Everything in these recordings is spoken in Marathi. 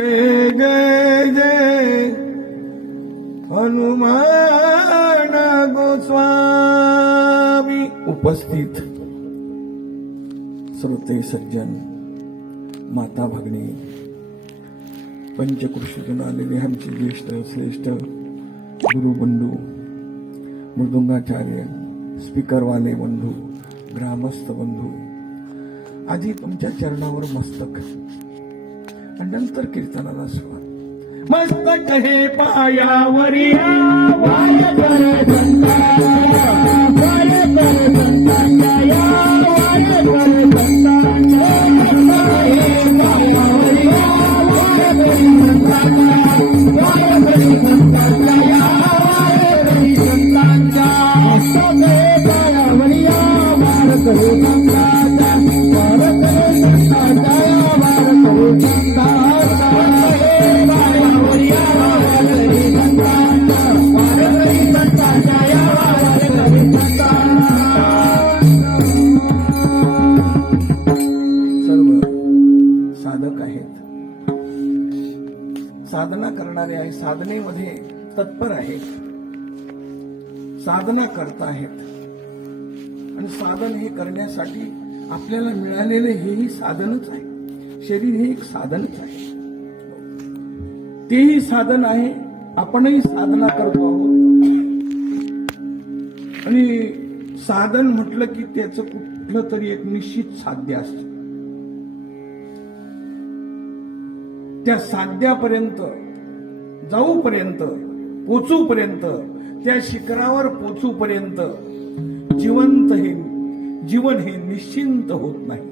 जय जय हनुमान गोस्वामी. उपस्थित श्रोते सज्जन, माता भगिनी, पंचकृषीतून आलेले आमचे ज्येष्ठ श्रेष्ठ गुरुबंधू, मृदुंगाचार्य, स्पीकरवाले बंधू, ग्रामस्थ बंधू, आधी तुमच्या चरणावर मस्तक आणि नंतर कीर्तनाला सुरुवात. मस्तक हे पायावरी वाय कर संताया, वाय कर संताया, वाय कर संताया. हे पायावरी वाय कर संताया, वाय कर संताया, वाय कर संताया. मस्तक हे पायावरी वाय कर संताया, वाय कर संताया, वाय कर संताया. साधना करणारे आहे, साधनेमध्ये तत्पर आहेत, साधना करत आहेत. आणि साधन हे करण्यासाठी आपल्याला मिळालेले हेही साधनच आहे. शरीर हे एक साधनच आहे, तेही साधन आहे. आपणही साधना करतो आहोत. आणि साधन म्हटलं की त्याचं कुठलं तरी एक निश्चित साध्य असतं. त्या साध्यापर्यंत जाऊपर्यंत, पोचूपर्यंत, त्या शिखरावर पोचूपर्यंत जीवन हे निश्चिंत होत नाही.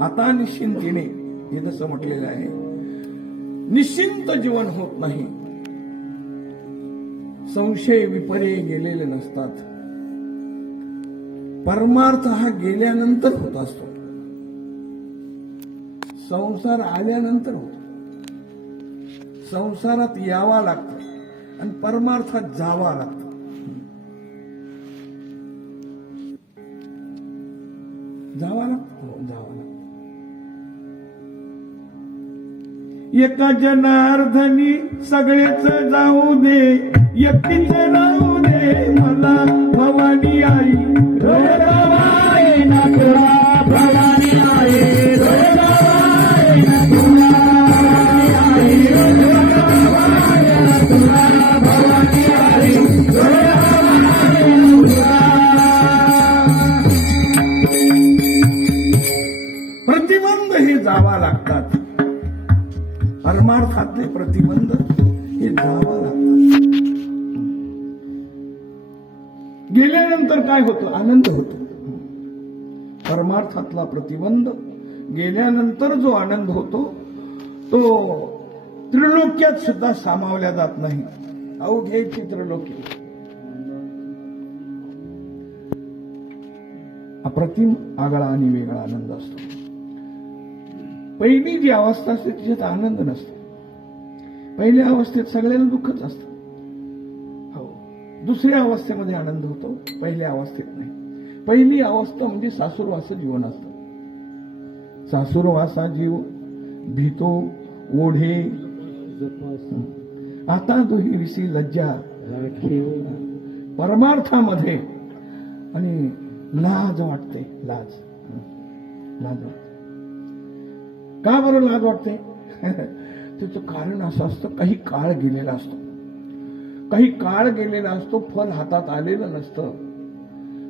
आता निश्चिंतीने हे जसं म्हटलेलं आहे, निश्चिंत जीवन होत नाही. संशय विपरे गेलेले नसतात. परमार्थ हा गेल्यानंतर होत असतो, संसार आल्यानंतर होतो. संसारात यावा लागतं आणि परमार्थात जावा लागतं. जावा लागतं, जावा लागतं. एका जनार्दनी सगळेच जाऊ दे, एकटीच राहू दे मला भवानी आई. रोगाई ना तुला भवानी आई, रोगाई ना तुला भवानी आई, रोगाई ना तुला भवानी आई, रोगाई ना तुला. प्रतिबंध हे जावा लागतात. परमार्थातले प्रतिबंध हे जावं लागतात. गेल्यानंतर काय होतं? आनंद होतो. परमार्थातला प्रतिबंध गेल्यानंतर जो आनंद होतो तो त्रिलोक्यात सुद्धा सामावल्या जात नाही. अवघ्याची त्रिलोकी. अप्रतिम आगळा आणि वेगळा आनंद असतो. पहिली जी अवस्था असते तिच्यात आनंद नसतो. पहिल्या अवस्थेत सगळ्यांना दुःखच असतं. हो, दुसऱ्या अवस्थेमध्ये आनंद होतो, पहिल्या अवस्थेत नाही. पहिली अवस्था म्हणजे सासुरवास जीवन असतं. सासुरवासा जीव भीतो ओढे आता दुही विसी लज्जा. परमार्थामध्ये आणि लाज वाटते. लाज वाटते. का बरं लाज वाटते? त्याचं कारण असं असतं, काही काळ गेलेला असतो. काही काळ गेलेला असतो, फल हातात आलेलं नसतं.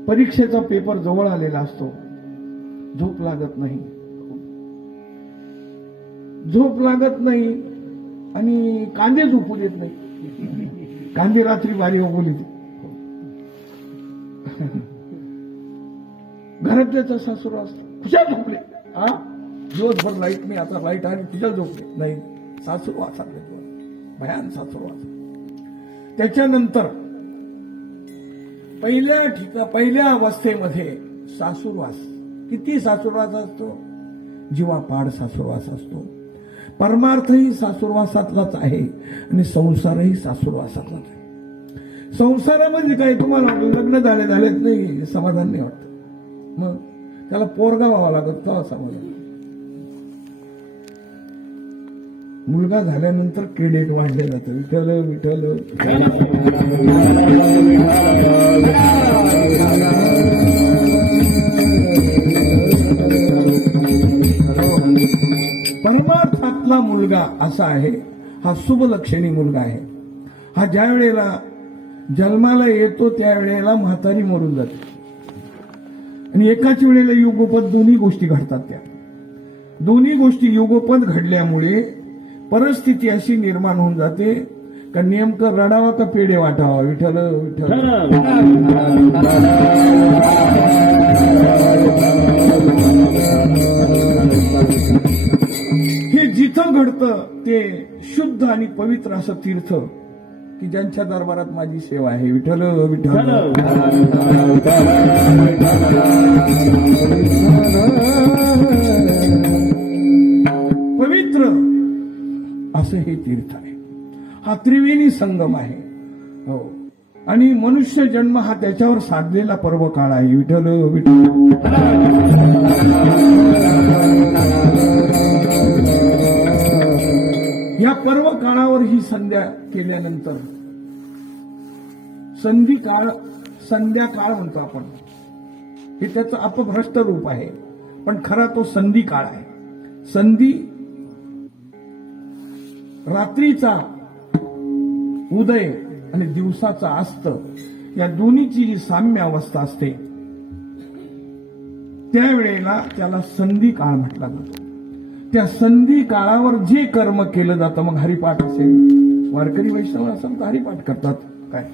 परीक्षेचा पेपर जवळ आलेला असतो. झोप लागत नाही. झोप लागत नाही आणि कांदे झोपू देत नाही. कांदे रात्री बारी उगवली ती. घरातल्याचा सासूर असतो, कुशा झोपले. दिवसभर लाईट नाही, आता लाईट आली तुझ्या झोपले नाही. सासूरवास भयान सासूरवास. त्याच्यानंतर पहिल्या अवस्थेमध्ये सासूरवास. किती सासूरवास असतो? जीवापाड सासूरवास असतो. परमार्थही सासूरवासातलाच आहे आणि संसारही सासूरवासातलाच आहे. संसारामध्ये काही तुम्हाला लग्न झालेत नाही समाधान नाही वाटत. मग त्याला पोरगा व्हावा लागत तेव्हा समाधान. मुलगा झाल्यानंतर क्रेडिट वाढले जातं. विठ्ठल विठ्ठल. परमार्थातला मुलगा असा आहे, हा शुभलक्षणी मुलगा आहे. हा ज्या वेळेला जन्माला येतो त्यावेळेला म्हातारी मरून जाते आणि एकाच वेळेला युगोपत दोन्ही गोष्टी घडतात. त्या दोन्ही गोष्टी युगोपत घडल्यामुळे परिस्थिती अशी निर्माण होऊन जाते का नेमकं रडावा का पेढे वाटावा. विठ्ठल विठ्ठल. हे जिथं घडतं ते शुद्ध आणि पवित्र असं तीर्थ की ज्यांच्या दरबारात माझी सेवा आहे. विठ्ठल विठ्ठल. पवित्र असं हे तीर्थ आहे. हा त्रिवेणी संगम आहे. हो, आणि मनुष्य जन्म हा त्याच्यावर साधलेला पर्व काळ आहे. विठ्ठल विठ्ठल. या पर्व काळावर ही संध्या केल्यानंतर संध्याकाळ म्हणतो आपण. हे त्याचं अपभ्रष्ट रूप आहे, पण खरा तो संधी काळ आहे. संधी रात्रीचा उदय आणि दिवसाचा अस्त या दोन्हीची जी साम्य अवस्था असते त्यावेळेला त्याला संधी काळ म्हटला जातो. त्या संधी काळावर जे कर्म केलं जातं, मग हरिपाठ असेल, वारकरी वैष्णव असेल तर हरिपाठ करतात. काय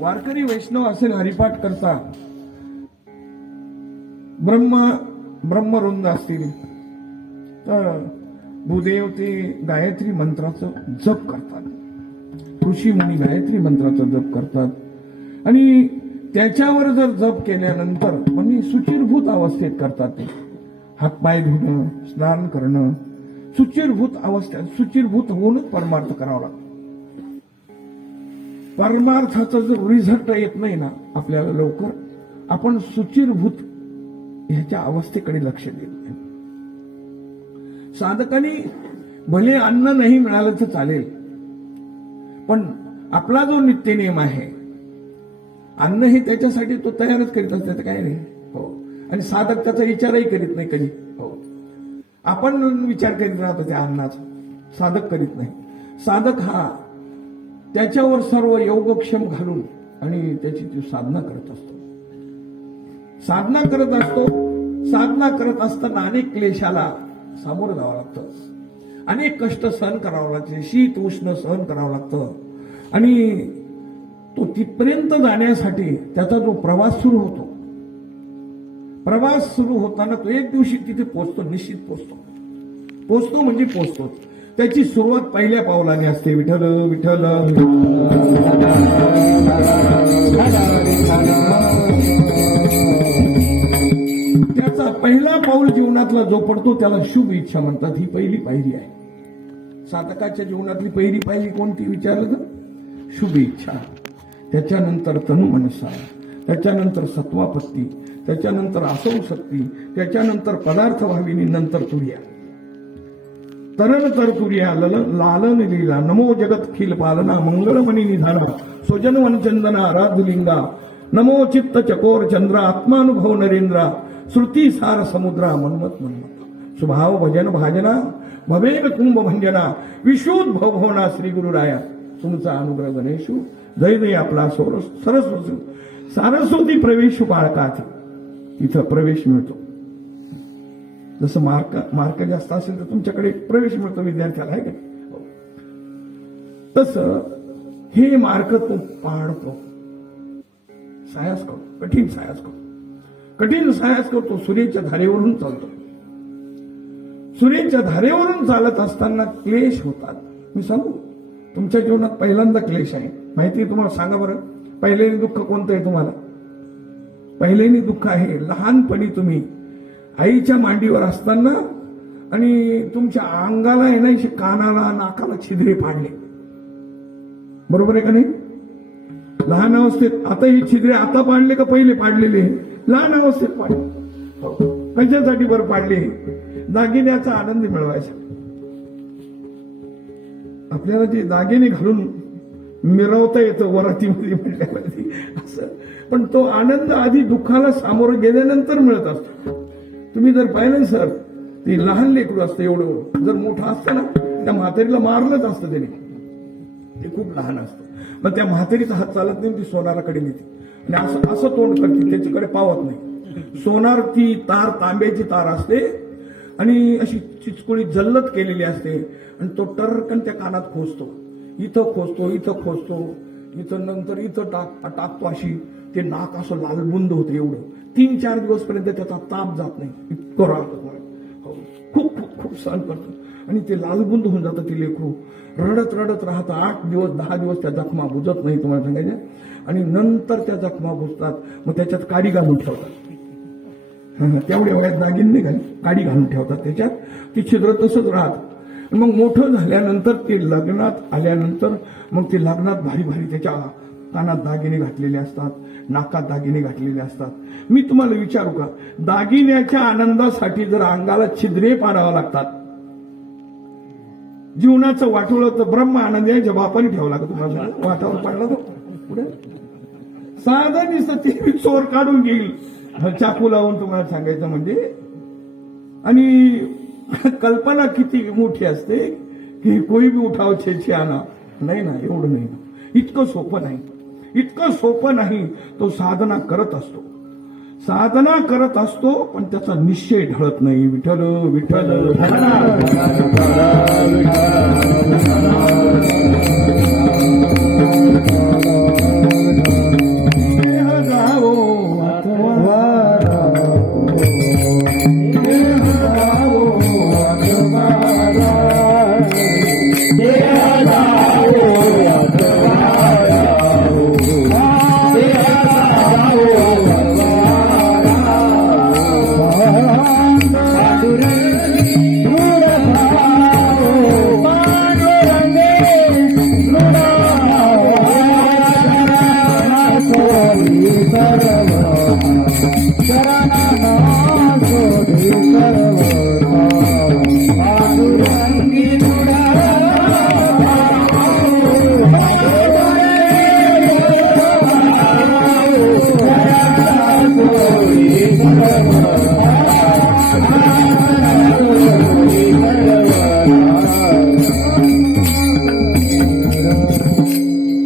वारकरी वैष्णव असेल हरिपाठ करतात. ब्रह्मवृंद असतील तर भूदेव ते गायत्री मंत्राचं जप करतात. ऋषी मुनी गायत्री मंत्राचा जप करतात आणि त्याच्यावर जर जप केल्यानंतर म्हणजे सुचिरभूत अवस्थेत करतात. ते हातपाय धुणं, स्नान करणं, सुचिरभूत अवस्थेत सुचिरभूत होऊनच परमार्थ करावा लागतो. परमार्थाचा जर रिझल्ट येत नाही ना आपल्याला लवकर, आपण सुचिरभूत ह्याच्या अवस्थेकडे लक्ष देत नाही. साधकांनी भले अन्न नाही मिळालं तर चालेल, पण आपला जो नित्यनेम आहे, अन्न हे त्याच्यासाठी तो तयारच करीत असतो, त्याचं काय नाही. हो, आणि साधक त्याचा विचारही करीत नाही कधी. हो, आपण विचार करीत राहतो त्या अन्नाचा, साधक करीत नाही. साधक हा त्याच्यावर सर्व योगक्षम घालून आणि त्याची ती साधना करत असतो. साधना करत असताना अनेक क्लेशाला सामोरं जावं लागतं, अनेक कष्ट सहन करावं लागते, शीत उष्ण सहन करावं लागतं. आणि तो तिथपर्यंत जाण्यासाठी त्याचा जो प्रवास सुरू होतो, प्रवास सुरू होताना तो एक दिवशी तिथे पोहोचतो, निश्चित पोहोचतो म्हणजे पोहोचतो. त्याची सुरुवात पहिल्या पावलाने असते. विठ्ठल विठ्ठल. त्याचा पहिला पाऊल जीवनातला जो पडतो त्याला शुभ इच्छा म्हणतात. ही पहिली पायरी आहे. साधकाच्या जीवनातली पहिली पायरी कोणती विचारलं तर शुभ इच्छा. त्याच्यानंतर तनुमनसा, त्याच्यानंतर सत्वापत्ती, त्याच्यानंतर आसवशक्ती, त्याच्यानंतर पदार्थ भाविनी, नंतर तुर्या. तरण तर तुर्या लालन लीला, नमो जगत खिल पालना, मंगलमणी निधाना, स्वजनवन चंदना राधलिंगा, नमो चित्त चकोर चंद्रा, आत्मानुभव नरेंद्रा, श्रुती सार समुद्रा, मनमत स्वभाव भजन भाजना, भवेन कुंभ भंजना, विशुद्ध भवभवना श्री गुरुराया, तुमचा अनुग्रह गणेशू, जय जय आपला सारस्वती प्रवेश बाळकात. तिथं प्रवेश मिळतो. जसं मार्क जास्त असेल तर तुमच्याकडे प्रवेश मिळतो विद्यार्थ्याला, आहे का? तसं हे मार्क तो पाडतो, सायास करतो, कठीण सायास करतो. सूर्याच्या धारेवरून चालतो. सूर्याच्या धारेवरून चालत असताना क्लेश होतात. मी सांगू, तुमच्या जीवनात पहिल्यांदा क्लेश आहे, माहिती आहे तुम्हाला? सांगा बरं, पहिल्याने दुःख कोणतं आहे तुम्हाला? पहिल्याने दुःख आहे लहानपणी तुम्ही आईच्या मांडीवर असताना आणि तुमच्या अंगाला आहे ना, कानाला नाकाला छिद्रे पाडले. बरोबर आहे का नाही? लहान अवस्थेत. आता ही छिद्रे आता पाडले का पहिले पाडलेले? लहान अवस्थेत पाडले. कशासाठी बरं पाडले? दागिन्याचा आनंद मिळवायचा. आपल्याला जे दागिने घालून मिरवता येतं वरातीमध्ये म्हटल्यावरती असं, पण तो आनंद आधी दुःखाला सामोरं गेल्यानंतर मिळत असतो. तुम्ही जर पाहिलं सर, ते लहान लेकरू असतं एवढं, जर मोठं असतं ना त्या म्हातारीला मारलंच असतं त्याने, ते खूप लहान असतं. मग त्या म्हातारीचा हात चालत नाही, ती सोनाराकडे नेते आणि असं असं तोंड करते, त्याच्याकडे पावत नाही. सोनार ती तार तांब्याची तार असते आणि अशी चिचकुळी जल्लत केलेली असते आणि तो टर्कन त्या कानात खोचतो, इथं खोचतो, इथं खोचतो, इथं नंतर इथं टाकतो, अशी ते नाक असं लालबुंद होतं एवढं. 3-4 दिवस पर्यंत त्याचा ताप जात नाही, इतकं राहतं. खूप खूप खूप सहन करतो आणि ते लालबुंद होऊन जातं. ते लेकरू रडत रडत राहतं. 8 दिवस 10 दिवस त्या जखमा बुजत नाही तुम्हाला सांगायचं. आणि नंतर त्या जखमा बुजतात, मग त्याच्यात काडी घालून ठेवतात. तेवढ्या वयात दागिने घालून काडी घालून ठेवतात त्याच्यात, ती छिद्र तसंच राहत. मग मोठं झाल्यानंतर ते लग्नात आल्यानंतर मग ते लग्नात भारी भारी त्याच्या कानात दागिने घातलेले असतात, नाकात दागिने घातलेले असतात. मी तुम्हाला विचारू का, दागिन्याच्या आनंदासाठी जर अंगाला छिद्रे पाडावं लागतात, जीवनाचं वाटोळं तर ब्रह्म आनंद याच्या बापाने ठेवला लागतं. तुम्हाला वाटावर पाडला तो पुढे साधा दिसत ते चोर काढून घेईल चाकू लावून, तुम्हाला सांगायचं म्हणजे. आणि कल्पना किती मोठी असते की कोई भी उठाव छेछे आना, नाही ना, एवढं नाही, इतकं सोपं नाही, इतकं सोपं नाही. तो साधना करत असतो, साधना करत असतो, पण त्याचा निश्चय ढळत नाही. विठ्ठल विठ्ठल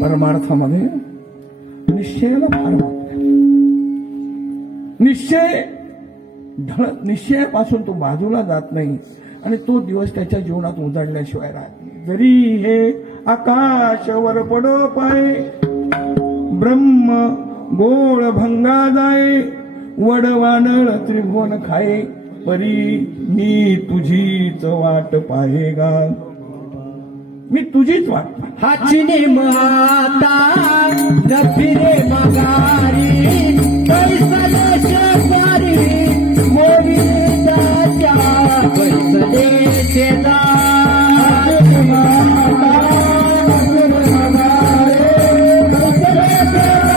परमार्थामध्ये निश्चयाला फार महत्व आहे. निश्चयापासून तो बाजूला जात नाही आणि तो दिवस त्याच्या जीवनात उजाडल्याशिवाय राहत नाही. जरी हे आकाशावर पडो पाय, ब्रह्म गोळ भंगा जाय, वडवानळ त्रिभुवन खाये, परी मी तुझीच वाट पाहेगा, मी तुझीच वाट पाहे. हाचिने माता न फिरे मगारी, पैसले शेजारी मोरी त्याच्या पैसले शेजारी माता न फिरे मगारी,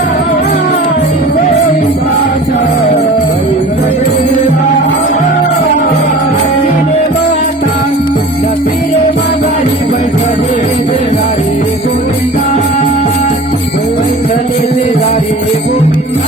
पैसले शेजारी मोरी त्याच्या पैसले माता न फिरे मगारी, पैसले शेजारी गोविंदा, पैसले शेजारी गोविंदा.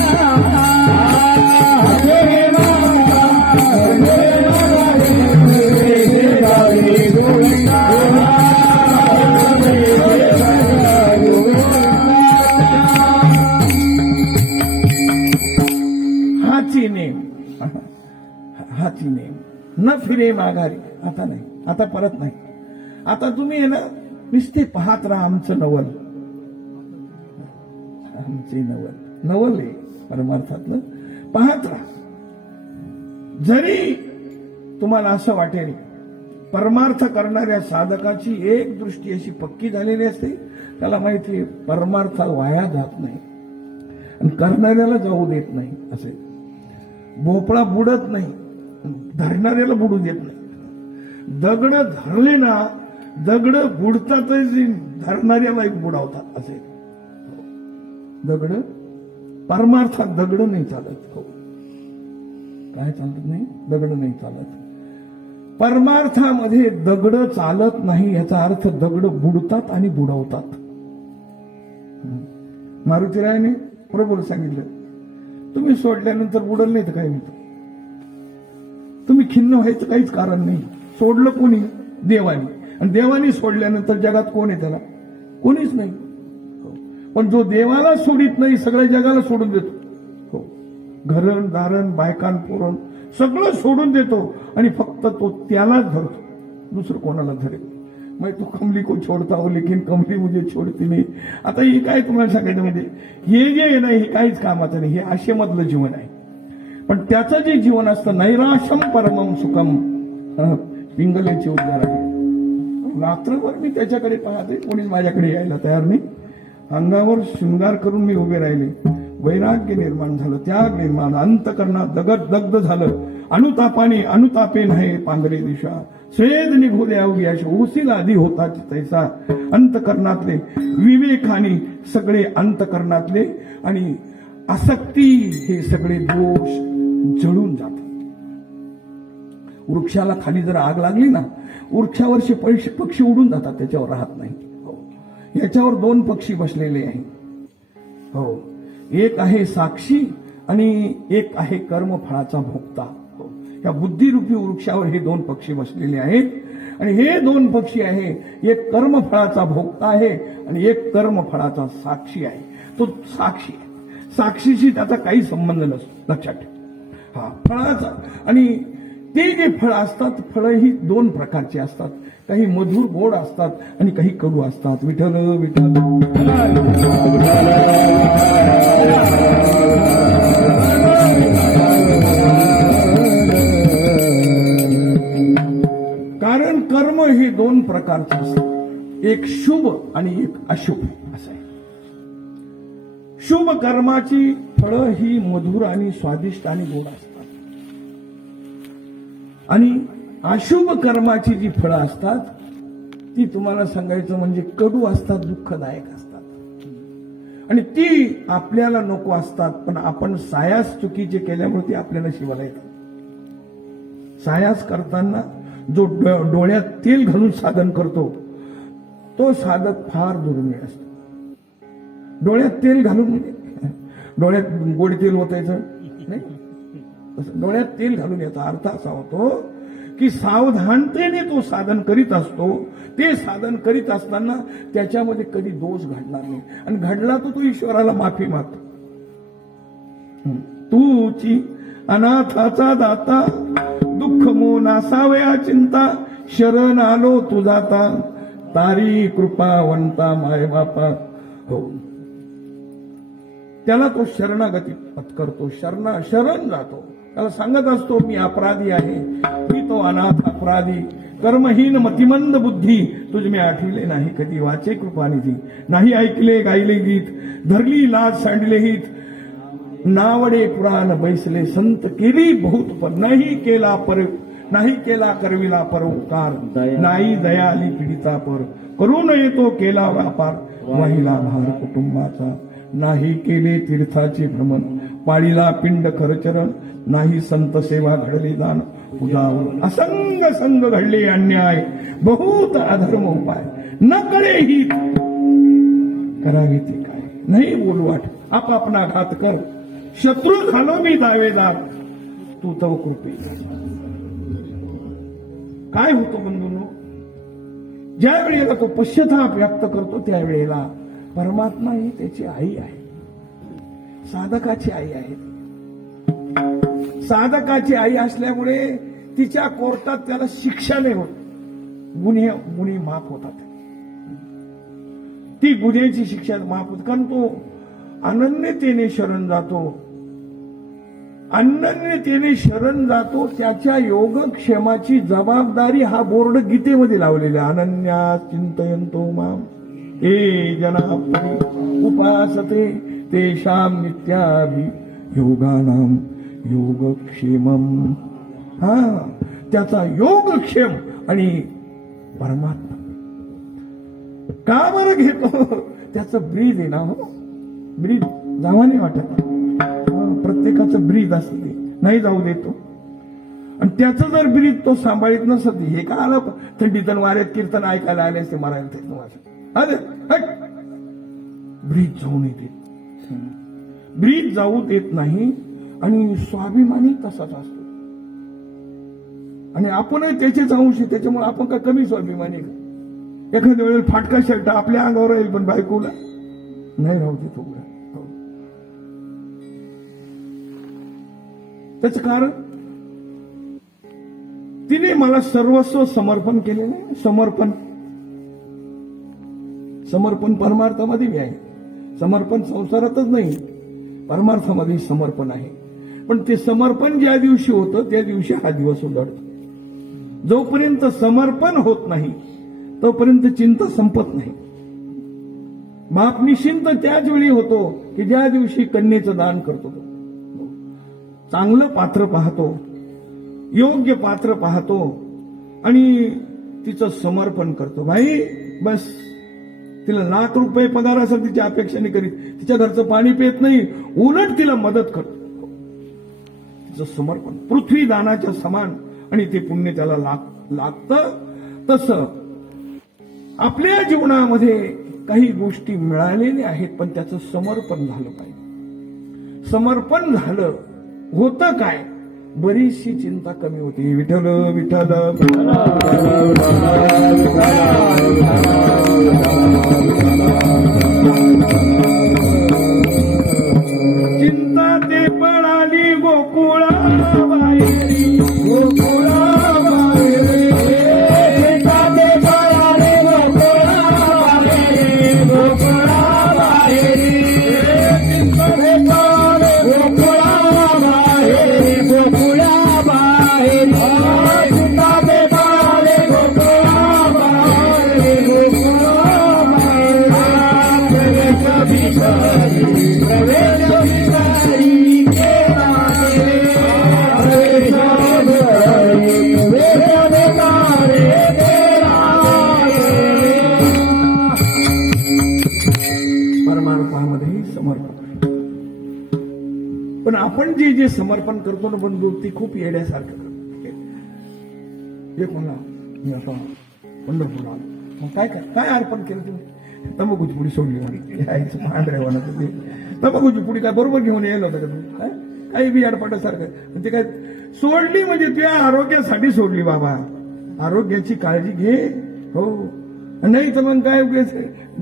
हाची नेम न फिरे माघारी. आता नाही, आता परत नाही. आता तुम्ही आहे ना, नुसते पाहत राहा आमचं नवल, आमचे नवल आहे परमार्थातलं. पाहत राहा. जरी तुम्हाला असं वाटेल, परमार्थ करणाऱ्या साधकाची एक दृष्टी अशी पक्की झालेली असते, त्याला माहिती आहे परमार्थ वाया जात नाही आणि करणाऱ्याला जाऊ देत नाही. असे भोपळा बुडत नाही, धरणाऱ्याला बुडू देत नाही. दगड धरले ना, दगड बुडतातच, धरणाऱ्याला बुडावतात. असे दगड, परमार्थात दगड नाही चालत. हो, काय चालत नाही, दगड नाही चालत. परमार्थामध्ये दगड चालत नाही याचा अर्थ दगड बुडतात आणि बुडवतात. मारुतीरायाने बरोबर सांगितलं, तुम्ही सोडल्यानंतर बुडल नाही तर काय म्हणतो. तुम्ही खिन्न व्हायचं काहीच कारण नाही. सोडलं कोणी? देवानी. आणि देवानी सोडल्यानंतर जगात कोण आहे त्याला? कोणीच नाही. पण जो देवाला सोडित नाही सगळ्या जगाला सोडून देतो. हो, घरण दारण बायकान पोरण सगळं सोडून देतो आणि फक्त तो त्यालाच धरतो, दुसरं कोणाला धरेल. मग तो कमली को छोडता हो लेकिन कमली मुझे छोडती नाही. आता ही काय तुम्हाला सांगायचं म्हणजे हे जे आहे ना हे काहीच कामाचं नाही. हे आशेमधलं जीवन आहे. पण त्याचं जे जीवन असतं नैराशम परमम सुखम, पिंगलेचे उद्गार आहे. रात्रभर मी त्याच्याकडे पाहते, कोणीच माझ्याकडे यायला तयार नाही. अंगावर शृंगार करून मी उभे राहिले. वैराग्य निर्माण झालं, त्याग निर्माण, अंतकरणात दगड झालं. अनुतापाने अनुतापे नाही पांघरे दिशा, स्वेद निघोले अवघी अशी ओसीला आधी होता तैसा. अंतकरणातले विवेकाने सगळे अंतकरणातले आणि आसक्ती हे सगळे दोष जळून जातात. वृक्षाला खाली जर आग लागली ना, वृक्षावरचे पक्षी उडून जातात, त्याच्यावर राहत नाही. याच्यावर दोन पक्षी बसलेले आहेत. हो, एक आहे साक्षी आणि एक आहे कर्मफळाचा भोक्ता. या बुद्धिरूपी वृक्षावर हे दोन पक्षी बसलेले आहेत. आणि हे दोन पक्षी आहे, एक कर्मफळाचा भोक्ता आहे आणि एक कर्मफळाचा साक्षी आहे. तो साक्षी आहे. साक्षीशी त्याचा काही संबंध नसतो, लक्षात ठेवा. हा फळाचा. आणि ते जे फळ असतात, फळं ही दोन प्रकारची असतात. काही मधुर गोड असतात आणि काही कडू असतात. विठ्ठल विठ्ठल. कारण कर्म हे दोन प्रकारचे असतात, एक शुभ आणि एक अशुभ असं आहे. शुभ कर्माची फळं ही मधुर आणि स्वादिष्ट आणि गोड असतात आणि अशुभ कर्माची जी फळं असतात ती तुम्हाला सांगायचं म्हणजे कडू असतात, दुःखदायक असतात आणि ती आपल्याला नको असतात. पण आपण सायास चुकीचे केल्यामुळे ती आपल्याला शिवायला येतात. सायास करताना जो डोळ्यात तेल घालून साधन करतो तो साधक फार दुर्मिळ असतो. डोळ्यात तेल घालून म्हणजे डोळ्यात गोड तेल ओतायचं नाही, डोळ्यात तेल घालून याचा अर्थ असा होतो की सावधानतेने तो साधन करीत असतो. ते साधन करीत असताना त्याच्यामध्ये कधी दोष घडणार नाही आणि घडला तो ईश्वराला माफी मागतो. तूची अनाथाचा दाता, दुःख मो नासावया चिंता, शरण आलो तुझाता, तारी कृपावंता माय बापा. हो, त्याला तो शरणागती पत्करतो, शरण जातो. त्याला सांगत असतो मी अपराधी आहे, मी तो अनाथ अपराधी, कर्महीन मतिमंद बुद्धी, तुझ मी आठविले नाही कधी, वाचे कृपानिधी, नाही ऐकले गायले गीत, धरली लाज सांडले हित, नावडे पुराण बैसले संत, केली बहुत पर नाही केला करविला परोपकार, नाही दया आली पीडिता पर, करून येतो केला व्यापार, वाहिला भार कुटुंबाचा, नाही केले तीर्थाचे भ्रमण, पाळीला पिंड खरचरण, नाही संत सेवा घडले दान उदावर, असंग संग घडले अन्याय, बहुत अधर्म उपाय, न कळे ही करावे ते काय, नाही बोलवाट आपापला घात कर, शत्रू झालो मी दावेदार, तू तव कृपे. काय होतं बंधूंनो, ज्या वेळेला तो पश्चाताप व्यक्त करतो त्यावेळेला परमात्मा ही त्याची आई आहे, साधकाची आई आहे. साधकाची आई असल्यामुळे तिच्या कोर्टात त्याला शिक्षा नाही होत, गुन्हे माफ होतात. ती गुन्ह्याची शिक्षा माफ होते कारण तो अनन्यतेने शरण जातो. त्याच्या योगक्षेमाची जबाबदारी हा बोर्ड गीतेमध्ये लावलेला, अनन्या चिंतयंतो माम हे जना उपासते तेषां नित्याभि योगानाम योगक्षेमम. हा, त्याचा योगक्षेम आणि परमात्मा का बरं घेतो, त्याचं ब्रीद आहे ना. हो, ब्रीद जावा नाही वाटत, प्रत्येकाचं ब्रीद असते, नाही जाऊ देतो. आणि त्याचं जर ब्रीज तो सांभाळीत नसत, हे का आलं थंडीत आणि वाऱ्यात कीर्तन ऐकायला आले असते मारायला ते ब्रीज जाऊन येते, ब्रीज जाऊ देत नाही. आणि स्वाभिमानी तसाच असतो. आणि आपणही त्याचेच अंश, त्याच्यामुळे आपण काय कमी स्वाभिमानी का? एखाद्या वेळेला फाटका शर्ट आपल्या अंगावर राहील पण बायकोला नाही राहू दे तो. त्याच कारण तिने मला सर्वस्व समर्पण केले नाही. समर्पण परमार्थामध्ये बी आहे. समर्पण संसारातच नाही, परमार्थामध्ये समर्पण आहे. पण ते समर्पण ज्या दिवशी होतं त्या दिवशी हा दिवस उलटतो. जोपर्यंत समर्पण होत नाही तोपर्यंत चिंता संपत नाही. बाप निश्चिंत त्याच वेळी होतो की ज्या दिवशी कन्येचं दान करतो. चांगलं पात्र पाहतो, योग्य पात्र पाहतो आणि तिचं समर्पण करतो. भाई बस, तिला ₹1,00,000 पगार असेल तिच्या अपेक्षा नाही करीत, तिच्या घरचं पाणी पित नाही, उलट तिला मदत करतो. तिचं समर्पण पृथ्वी दानाच्या समान आणि ते पुण्य त्याला लागतं. तसं आपल्या जीवनामध्ये काही गोष्टी मिळालेल्या आहेत पण त्याचं समर्पण झालं पाहिजे. समर्पण झालं होतं काय, बरीचशी चिंता कमी होती. विठ्ठल विठ्ठल चिंता ते पळाली गोकुळा बाहेरी, गोकुळा बाहेरी, चिंता ते पळाली गोकुळा बाहेरी, गोकुळा बाहेरी, चिंता ते पळाली गोकुळा बाहेरी, गोकुळा बाहेरी, चिंता ते पळाली गोकुळा बाहेरी, गोकुळा बाहेरी, प्रवेश भिकारी केला रे, प्रवेश भिकारी केला रे. परमार्थामध्ये समर्पण. पण आपण जे जे समर्पण करतो ना बंधू, ती खूप येड्यासारखं करतो. एक म्हणा मी आता पंढरपूरला आलो, काय अर्पण केलं तुम्ही? तंबाखूची पुडी सोडली म्हणे, यायचं पांढऱ्या ते तंबाखूची पुडी काय बरोबर घेऊन यायला होतं का तुम्ही? काही बी अडपाटासारखं ते काय सोडली म्हणजे तुझ्या आरोग्यासाठी सोडली बाबा. आरोग्याची काळजी घे. हो, नाही तर मग काय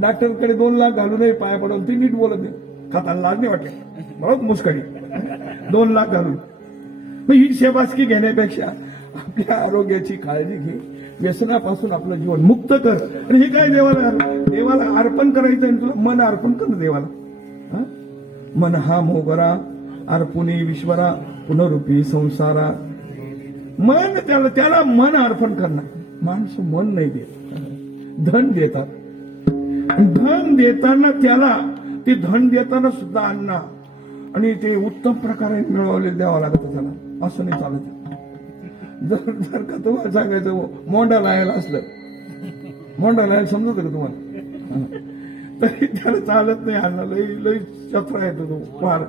डॉक्टरकडे 2 लाख घालूनही पाया पडून ती नीट बोलत नाही, खाताना लाज नाही वाटले बरोबर मुस्कडी 2 लाख घालून. मग ही शेबासकी घेण्यापेक्षा आपल्या आरोग्याची काळजी घे, व्यसनापासून आपलं जीवन मुक्त कर. आणि हे काय देवाला अर्पण करायचं आहे. तुला मन अर्पण कर ना देवाला. मन हा मोगरा अर्पुनी विश्वरा पुनरुपी संसारा. मन त्याला मन अर्पण करणार. माणसं मन नाही देत, धन देतात. धन देताना त्याला ते धन देताना सुद्धा अन्न आणि ते उत्तम प्रकारे मिळवले द्यावं लागतं त्याला. असं नाही चालत. जर का तुम्हाला सांगायचं मोंडा लायला असलं, मोंडा लायला समजत का तुम्हाला, तरी त्याला चालत नाही. अन्न लई चत्रा येतो तो फार.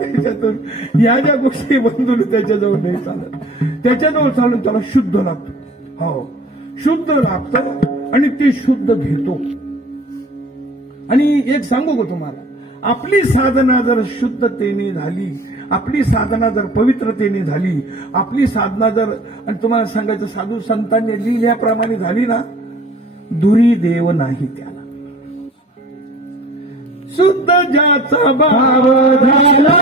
त्याच्यातून या ज्या गोष्टी बंधून त्याच्याजवळ नाही चालत. त्याच्याजवळ चालून त्याला शुद्ध लागतं. हो, शुद्ध लागतं आणि ते शुद्ध घेतो. आणि एक सांगू का तुम्हाला, आपली साधना जर शुद्धतेने झाली, आपली साधना जर पवित्रतेने झाली, आपली साधना जर, आणि तुम्हाला सांगायचं साधू संतांनी लिहिल्याप्रमाणे झाली ना, दुरी देव नाही त्याला. शुद्ध ज्याचा भाव झाला,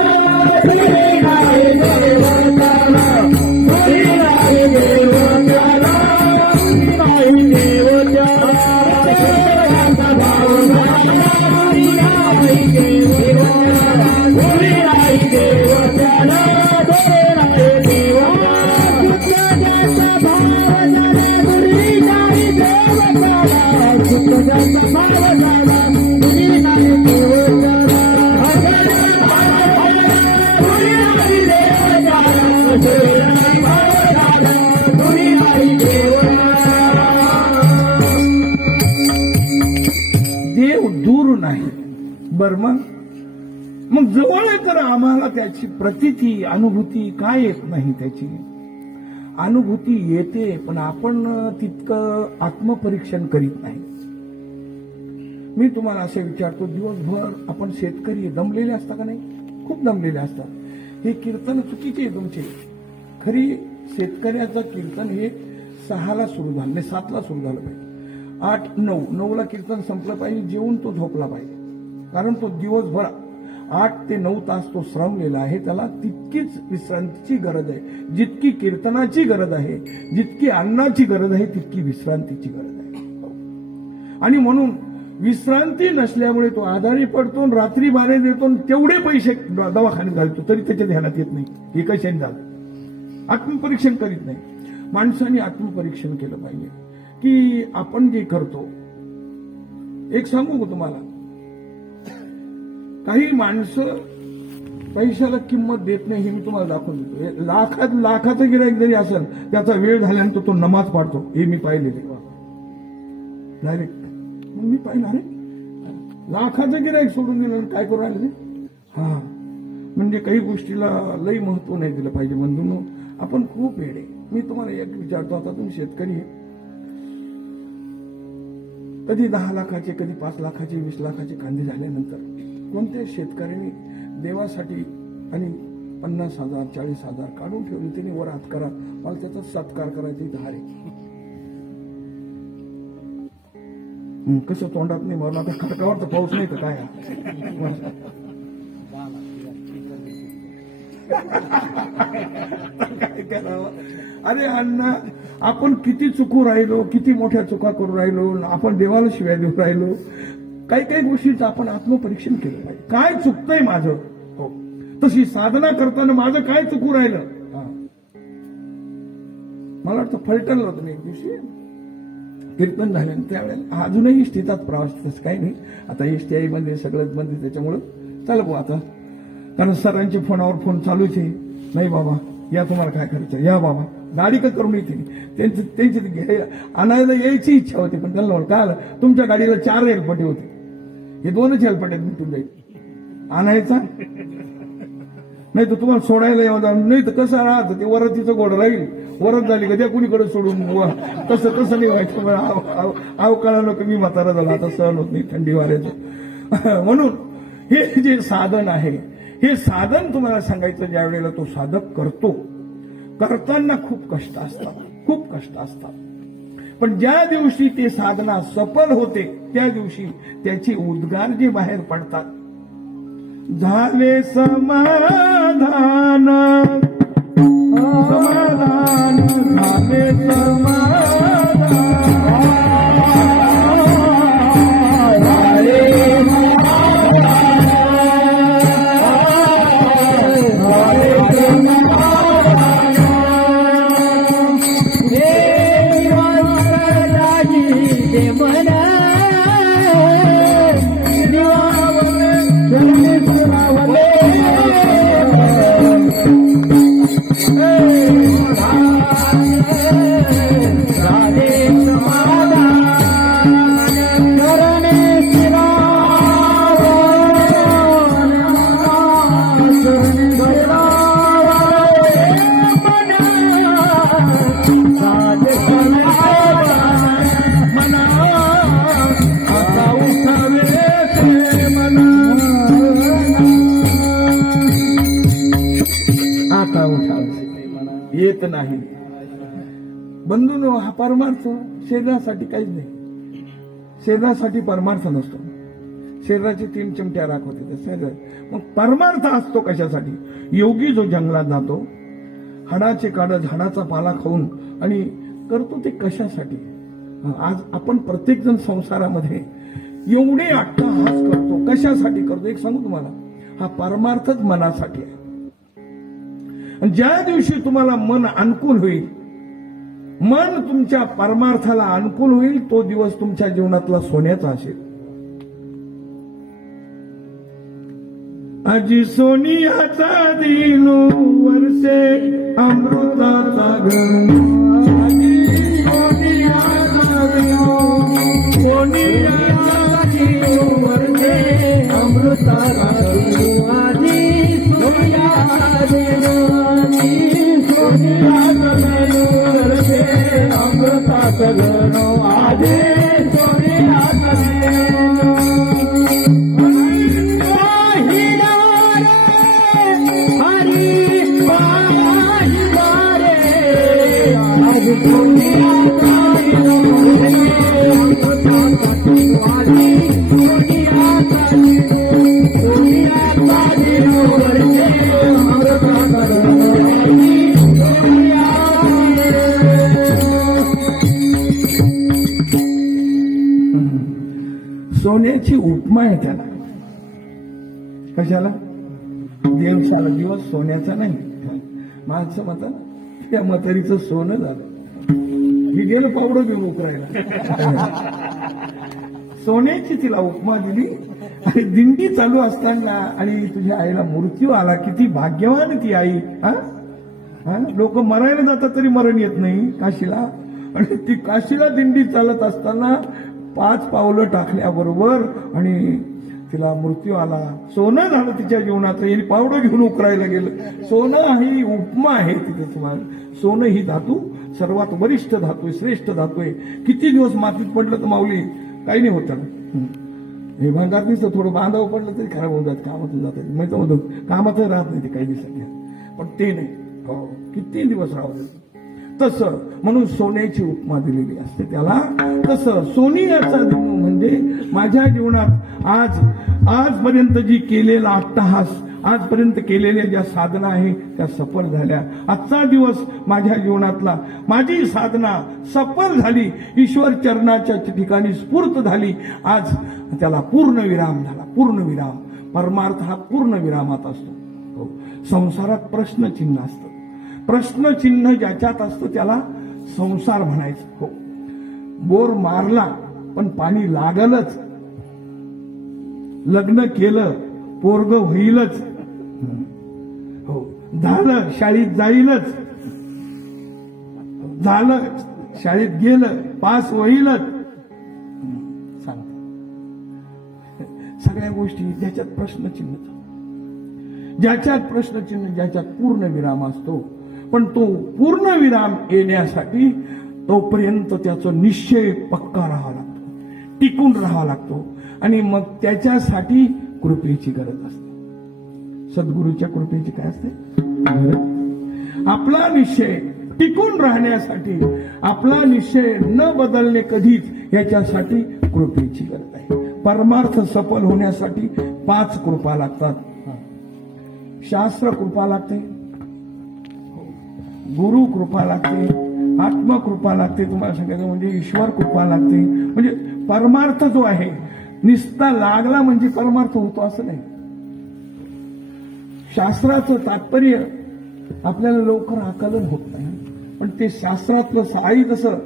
देव दूर नाही. बरं मग मग जवळ आहे तर आम्हाला त्याची प्रतीती अनुभूती काय येत नाही. त्याची अनुभूती येते पण आपण तितकं आत्मपरीक्षण करीत नाही. मी तुम्हाला असं विचारतो, दिवसभर आपण शेतकरी दमलेले असता का नाही? खूप दमलेले असतात. हे कीर्तन चुकीचे आहे तुमचे. खरी शेतकऱ्याचं कीर्तन हे 6ला सुरू झालं नाही, 7ला सुरू झालं पाहिजे. 8, 9ला कीर्तन संपलं पाहिजे. जेवून तो झोपला पाहिजे. कारण तो दिवसभर 8 ते 9 तास तो श्रमलेला आहे. त्याला तितकीच विश्रांतीची गरज आहे. जितकी कीर्तनाची गरज आहे, जितकी अन्नाची गरज आहे, तितकी विश्रांतीची गरज आहे. आणि म्हणून विश्रांती नसल्यामुळे तो आजारी पडतो, रात्री बारे देतो, तेवढे पैसे दवाखान्यात घालतो तरी त्याच्या ध्यानात येत नाही. हे कशाने झालं? आत्मपरीक्षण करीत नाही. माणसाने आत्मपरीक्षण केलं पाहिजे की आपण जे करतो. एक सांगू का तुम्हाला, काही माणसं पैशाला किंमत देत नाही. हे मी तुम्हाला दाखवून देतो. लाखाचं गिराईक जरी असेल, त्याचा वेळ झाल्यानंतर तो नमाज पाडतो. हे मी पाहिलेले डायरेक्ट. मग मी पाहिलं, अरे लाखाचं गिराईक सोडून दिलं काय करू राहिले ते? हा, म्हणजे काही गोष्टीला लई महत्व नाही दिलं पाहिजे. बंधूंनो, आपण खूप वेडे. मी तुम्हाला एक विचारतो, आता तुम्ही शेतकरी आहे, कधी 10 लाखाचे, कधी 5 लाखाचे, 20 लाखाचे कांदे झाल्यानंतर कोणत्या शेतकऱ्यांनी देवासाठी आणि 50,000 40,000 काढून ठेवले, त्यांनी वर हात करा, मला त्याचा सत्कार करायचा इथं हारे. कसं तोंडात नाही म्हणून आता खडकावर तर पाऊस नाही तर काय? काय करावं? अरे अण्णा, आपण किती चुकू राहिलो, किती मोठ्या चुका करू राहिलो, आपण देवाला शिव्या देऊ राहिलो. काही काही गोष्टीचं आपण आत्मपरीक्षण केलं पाहिजे. काय चुकतंय माझं? हो, तशी साधना करताना माझं काय चुकू राहिलं? मला वाटतं फलटणला होतं मी एक दिवशी कीर्तन झालं, त्यावेळेला अजूनही स्थितात प्रवास, तसं काही नाही. आता STI मध्ये सगळंच बंद, त्याच्यामुळं चला भाऊ आता, कारण सरांचे फोनावर फोन चालूच आहे. नाही बाबा या, तुम्हाला काय करायचं, या बाबा. गाडी का करून येते त्यांची आणायला यायची इच्छा होती, पण त्यांना काय आलं, तुमच्या गाडीला 4 हेलपटे होते, हे 2च हेलपटे मिटून जाईल. आणायचा नाही तर तुम्हाला सोडायला यावं, नाही तर कसं राहतं ते वरतीचं गोड राहील. वरत झाली का त्या कुणीकडे सोडून कसं नाही व्हायचं. अवकाळानं कमी म्हातारा झाला, आता सहन होत नाही थंडी वाऱ्याचं. म्हणून हे जे साधन आहे, हे साधन तुम्हाला सांगायचं, ज्या वेळेला तो साधक करतो, करताना खूप कष्ट असतात, खूप कष्ट असतात. पण ज्या दिवशी ते साधना सफल होते, त्या दिवशी त्याचे उद्गार जे बाहेर पडतात, झाले समाधान, समाधान झाले समाधान. येत नाही. बंधूंनो, हा परमार्थ शरीरासाठी काहीच नाही. शरीरासाठी परमार्थ नसतो. शरीराची 3 चिमट्या राखवते शरीर. मग परमार्थ असतो कशासाठी? योगी जो जंगलात जातो, हाडाचे काढत झाडाचा पाला खाऊन, आणि करतो ते कशासाठी? आज आपण प्रत्येक जण संसारामध्ये एवढे अट्टहास करतो, कशासाठी करतो? एक सांगू तुम्हाला, हा परमार्थच मनासाठी आहे. ज्या दिवशी तुम्हाला मन अनुकूल होईल, मन तुमच्या परमार्थाला अनुकूल होईल, तो दिवस तुमच्या जीवनातला सोन्याचा असेल. आजी सोनियाचा दिनो वर्षे अमृताचा घन, आजी सोनियाचा दिनो, सोनियाचा दिनो वर्षे अमृताचा घन. सोनियात जणू रसे अमृतात जणू आजे सोनियात जणू पाहिला रे हरी पाहिला रे आज सोनियात जणू रसे अमृतात जणू आजे सोनियात जणू सोनियात जणू रसे अमृतात जणू सोन्याची उपमा आहे त्याला. कशाला? दिवसाला दिवस सोन्याचा नाही. माणसं म्हणतात त्या म्हातारीचं सोनं झालं. ही गेलं पावडं घेऊन उकरायला. सोन्याची तिला उपमा दिली. आणि दिंडी चालू असताना आणि तुझ्या आईला मृत्यू आला. किती भाग्यवान ती आई. लोक मरायला जातात तरी मरण येत नाही काशीला. आणि ती काशीला दिंडी चालत असताना 5 पावलं टाकल्याबरोबर आणि तिला मृत्यू आला. सोनं झालं तिच्या जीवनाचं. यांनी पावडं घेऊन उकरायला गेलं. सोनं ही उपमा आहे तिथे तुम्हाला. सोनं ही धातू सर्वात वरिष्ठ धातू आहे, श्रेष्ठ धातू आहे. किती दिवस मातीत पडलं तर माऊली काही नाही होतं. हे भांगात दिसतं थोडं बांधावं पडलं तरी खराब होऊन जात. कामातून जातात माहिती होतं. कामातच राहत नाही ते काही दिवसांनी. पण ते नाही. हो किती दिवस राहू तसं म्हणून सोन्याची उपमा दिलेली असते त्याला. तसं सोनियाचा दिन म्हणजे माझ्या जीवनात आजपर्यंत जी केलेला अट्टहास, आजपर्यंत केलेल्या ज्या साधना आहे त्या सफल झाल्या. आजचा दिवस माझ्या जीवनातला माझी साधना सफल झाली. ईश्वर चरणाच्या ठिकाणी स्फूर्त झाली. आज त्याला पूर्ण विराम झाला. पूर्ण विराम. परमार्थ हा पूर्ण विरामात असतो. संसारात प्रश्नचिन्ह असतं. प्रश्नचिन्ह ज्याच्यात असतं त्याला संसार म्हणायचं. हो बोर मारला पण पाणी लागलच. लग्न केलं पोरग होईलच. हो झालं शाळेत जाईलच. झालं शाळेत गेलं पास होईलच. सांगतो सगळ्या गोष्टी ज्याच्यात प्रश्नचिन्ह, ज्याच्यात प्रश्नचिन्ह, ज्याच्यात पूर्ण विराम असतो. पण तो पूर्ण विराम येण्यासाठी तोपर्यंत त्याचा निश्चय पक्का राहावा लागतो, टिकून राहावा लागतो. आणि मग त्याच्यासाठी कृपेची गरज असते. सद्गुरूच्या कृपेची काय असते? गरज. आपला निश्चय टिकून राहण्यासाठी, आपला निश्चय न बदलणे कधीच, याच्यासाठी कृपेची गरज आहे. परमार्थ सफल होण्यासाठी 5 कृपा लागतात. शास्त्र कृपा लागते, गुरु कृपा लागते, आत्मकृपा लागते. तुम्हाला सांगायचं म्हणजे ईश्वर कृपा लागते. म्हणजे परमार्थ जो आहे निस्ता लागला म्हणजे परमार्थ होतो असं नाही. शास्त्राचं तात्पर्य आपल्याला लवकर आकलन होत नाही. पण ते शास्त्रातलं आई जसं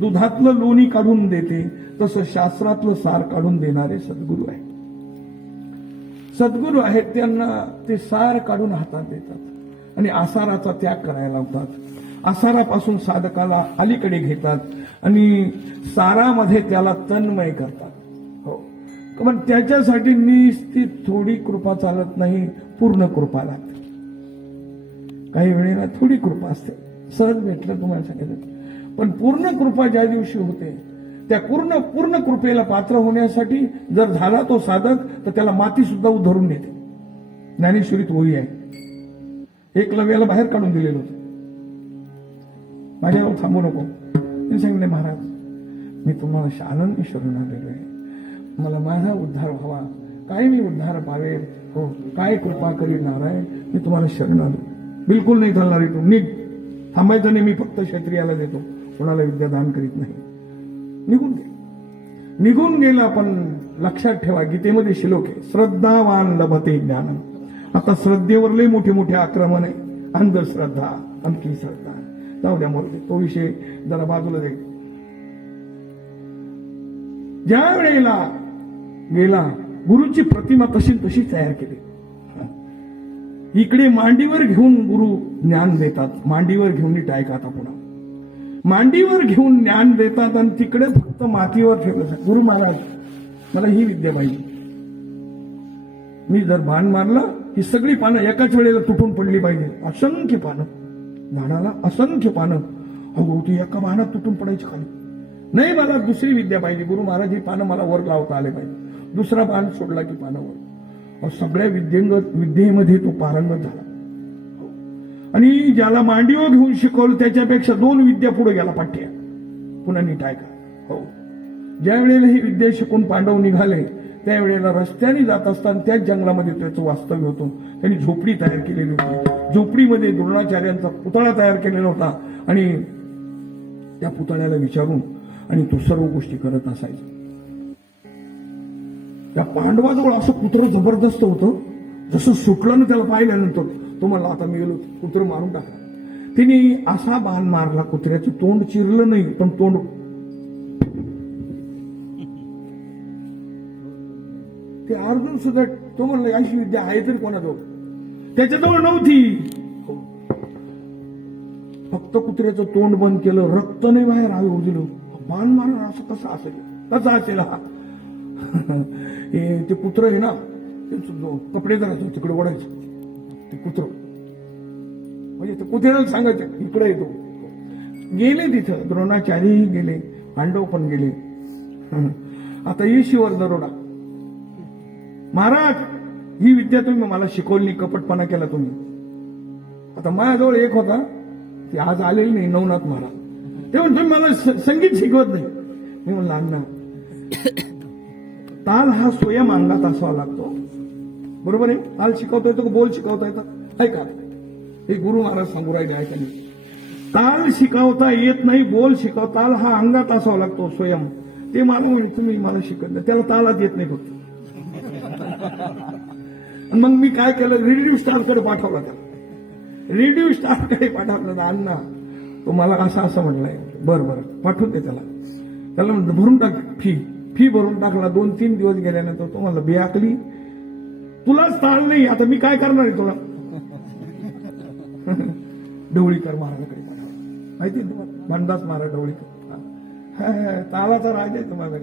दुधातलं लोणी काढून देते तसं शास्त्रातलं सार काढून देणारे सद्गुरू आहेत. सद्गुरू आहेत त्यांना ते सार काढून हातात देतात आणि आसाराचा त्याग करायला लावतात. आसारापासून साधकाला अलीकडे घेतात आणि सारामध्ये त्याला तन्मय करतात. हो पण त्याच्यासाठी नुसती थोडी कृपा चालत नाही, पूर्ण कृपा लागते. काही वेळेला थोडी कृपा असते, सहज भेटलं तुम्हाला सांगितलं. पण पूर्ण कृपा ज्या दिवशी होते त्या पूर्ण कृपेला पात्र होण्यासाठी जर झाला तो साधक तर त्याला माती सुद्धा उधरून येते. ज्ञानेश्वरीत ओळी आहे. एकलव्याला बाहेर काढून दिलेलं होतं. माझ्यावर थांबू नको. मी सांगितले महाराज मी तुम्हाला शानंद शरण आलेलो आहे. मला माझा उद्धार व्हावा. काय मी उद्धार पावेल. हो काय कृपा करील नारायण. मी तुम्हाला शरण आलो. बिलकुल नाही चालणार इथून. निघ. थांबायचं नाही. मी फक्त क्षत्रियाला देतो, कोणाला विद्यादान करीत नाही. निघून गेला. निघून गेला. पण लक्षात ठेवा गीतेमध्ये श्लोक आहे, श्रद्धावान लभते ज्ञानम. आता श्रद्धेवर लय मोठे मोठे आक्रमण आहे. अंधश्रद्धा, अमकी श्रद्धा. जाऊ द्या मोठे, तो विषय जरा बाजूला जाईल. ज्या वेळेला गेला गुरुची प्रतिमा तशी तयार केली. इकडे मांडीवर घेऊन गुरु ज्ञान देतात. मांडीवर घेऊन टायका. आता पुन्हा मांडीवर घेऊन ज्ञान देतात आणि तिकडे फक्त मातीवर ठेवलं. गुरु महाराज मला ही विद्या पाहिजे. मी जर बाण मारला ही सगळी पानं एकाच वेळेला तुटून पडली पाहिजे. असंख्य पानं झाडाला असंख्य पानं, अहो ती एका पानात तुटून पडायची खाली. नाही, मला दुसरी विद्या पाहिजे गुरु महाराज, ही पानं मला वर लावता आले पाहिजे. दुसरा पान सोडला की पानं वर. अहो, सगळ्या विद्येमध्ये तो पारंगत झाला. आणि ज्याला मांडीवर घेऊन शिकवलं त्याच्यापेक्षा 2 विद्या पुढे गेला पाठ्या. पुन्हा नीट ऐका. हो, ज्या वेळेला ही विद्या शिकून पांडव निघाले त्यावेळेला रस्त्याने जात असताना त्याच जंगलामध्ये त्याचं वास्तव्य होतं. त्यांनी झोपडी तयार केलेली होती. झोपडीमध्ये द्रोणाचार्यांचा पुतळा तयार केलेला होता आणि त्या पुतळ्याला विचारून आणि तो सर्व गोष्टी करत असायचा. त्या पांडवाजवळ असं कुत्रं जबरदस्त होतं, जसं सुटलं ना त्याला पाहिल्यानंतर तो म्हणला आता मी गेलो, कुत्रं मारून टाकला. तिने असा बाण मारला, कुत्र्याचं तोंड चिरलं नाही पण तोंड. ते अर्जुन सुद्धा तो म्हणला अशी विद्या आहे तरी कोणाजवळ, त्याच्याजवळ नव्हती. फक्त कुत्र्याचं तोंड बंद केलं, रक्त नाही बाहेर आलं दिलं. बाण मारण असं कसं असेल, कसा असेल हा. ते कुत्र आहे ना, कपडे धरायचं तिकडे ओढायचं ते कुत्र, म्हणजे ते कुत्र्याला सांगायचं इकडे येतो. गेले तिथं, द्रोणाचार्यही गेले, पांडव पण गेले. आता येशीवर दरोडा. महाराज, ही विद्या तुम्ही मला शिकवली, कपटपणा केला तुम्ही. आता माझ्याजवळ एक होता, ते आज आलेली नाही, नवनाथ महाराज. ते म्हणतो तुम्ही मला संगीत शिकवत नाही. मी म्हणलं अण्णा, ताल हा स्वयं अंगात असावा लागतो, बरोबर आहे. ताल शिकवता येतो, बोल शिकवता येतं, ऐका हे गुरु महाराज सांगू राहिले, ऐका. ताल शिकवता येत नाही, बोल शिकवता, ताल हा अंगात असावा लागतो स्वयं. ते मला म्हणे तुम्ही मला शिकत नाही, त्याला तालाच येत नाही फक्त. मग मी काय केलं, रेडिओ स्टारकडे पाठवला त्याला. रेडिओ स्टारकडे पाठवलं, अण्णा तो मला असं म्हणलाय. बरं पाठवून दे त्याला म्हणलं भरून टाक, फी भरून टाकला. 2-3 दिवस गेल्यानंतर तो मला बेअकली, तुलाच ताल नाही, आता मी काय करणार आहे तुला. ढवळीकर महाराजाकडे पाठवला, माहिती तुम्हाला, भानदास महाराज ढवळीकर, तालाचा राज आहे तुम्हाला,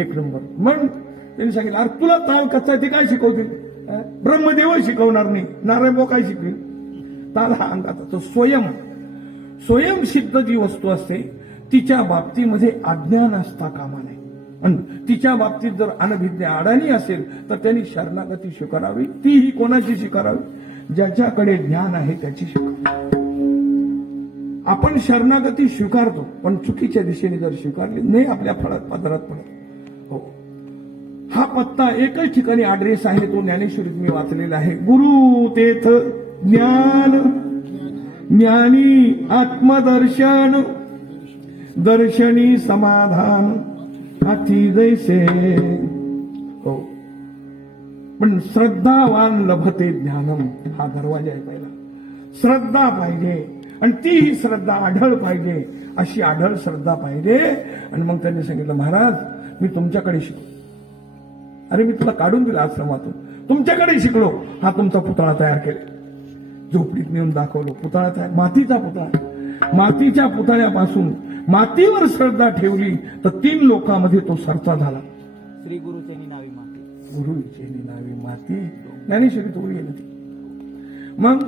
1 नंबर. मग त्यांनी सांगितलं, अरे तुला ताल कच्चा आहे ते काय शिकवतील, ब्रह्मदेव शिकवणार नाही, नारायण भाऊ काय शिकवेल. ताल हा अंगाचा. तो स्वयंसिद्ध जी वस्तू असते तिच्या बाबतीमध्ये अज्ञान असता कामा नये. आणि तिच्या बाबतीत जर अनभिज्ञ अडाणी असेल तर त्यांनी शरणागती स्वीकारावी. तीही कोणाची स्वीकारावी, ज्याच्याकडे ज्ञान आहे त्याची स्वीकारावी. आपण शरणागती स्वीकारतो पण चुकीच्या दिशेने जर स्वीकारली नाही, आपल्या फळात पदरात पडत. हो, हा पत्ता एकच ठिकाणी ऍड्रेस आहे, तो ज्ञानेश्वरीत मी वाचलेला आहे. गुरु तेथ ज्ञान, ज्ञानी आत्मदर्शन, दर्शनी समाधान, हाती जैसे. हो, पण श्रद्धावान लभते ज्ञानम, हा दरवाजा आहे पहिला. श्रद्धा पाहिजे आणि तीही श्रद्धा आढळ पाहिजे, अशी आढळ श्रद्धा पाहिजे. आणि मग त्यांनी सांगितलं, महाराज मी तुमच्याकडे शिकलो. अरे मी तुला काढून दिला आश्रमातून, तुमच्याकडे शिकलो. हा तुमचा पुतळा तयार केला, झोपडीत नेऊन दाखवलो. पुतळा तयार, मातीचा पुतळा. मातीच्या पुतळ्यापासून मातीवर श्रद्धा ठेवली तर 3 लोकांमध्ये तो सरता झाला. श्री गुरुचे नावी माती, गुरुचे नावी माती, ज्ञानेश्वरी थोडी गेली. मग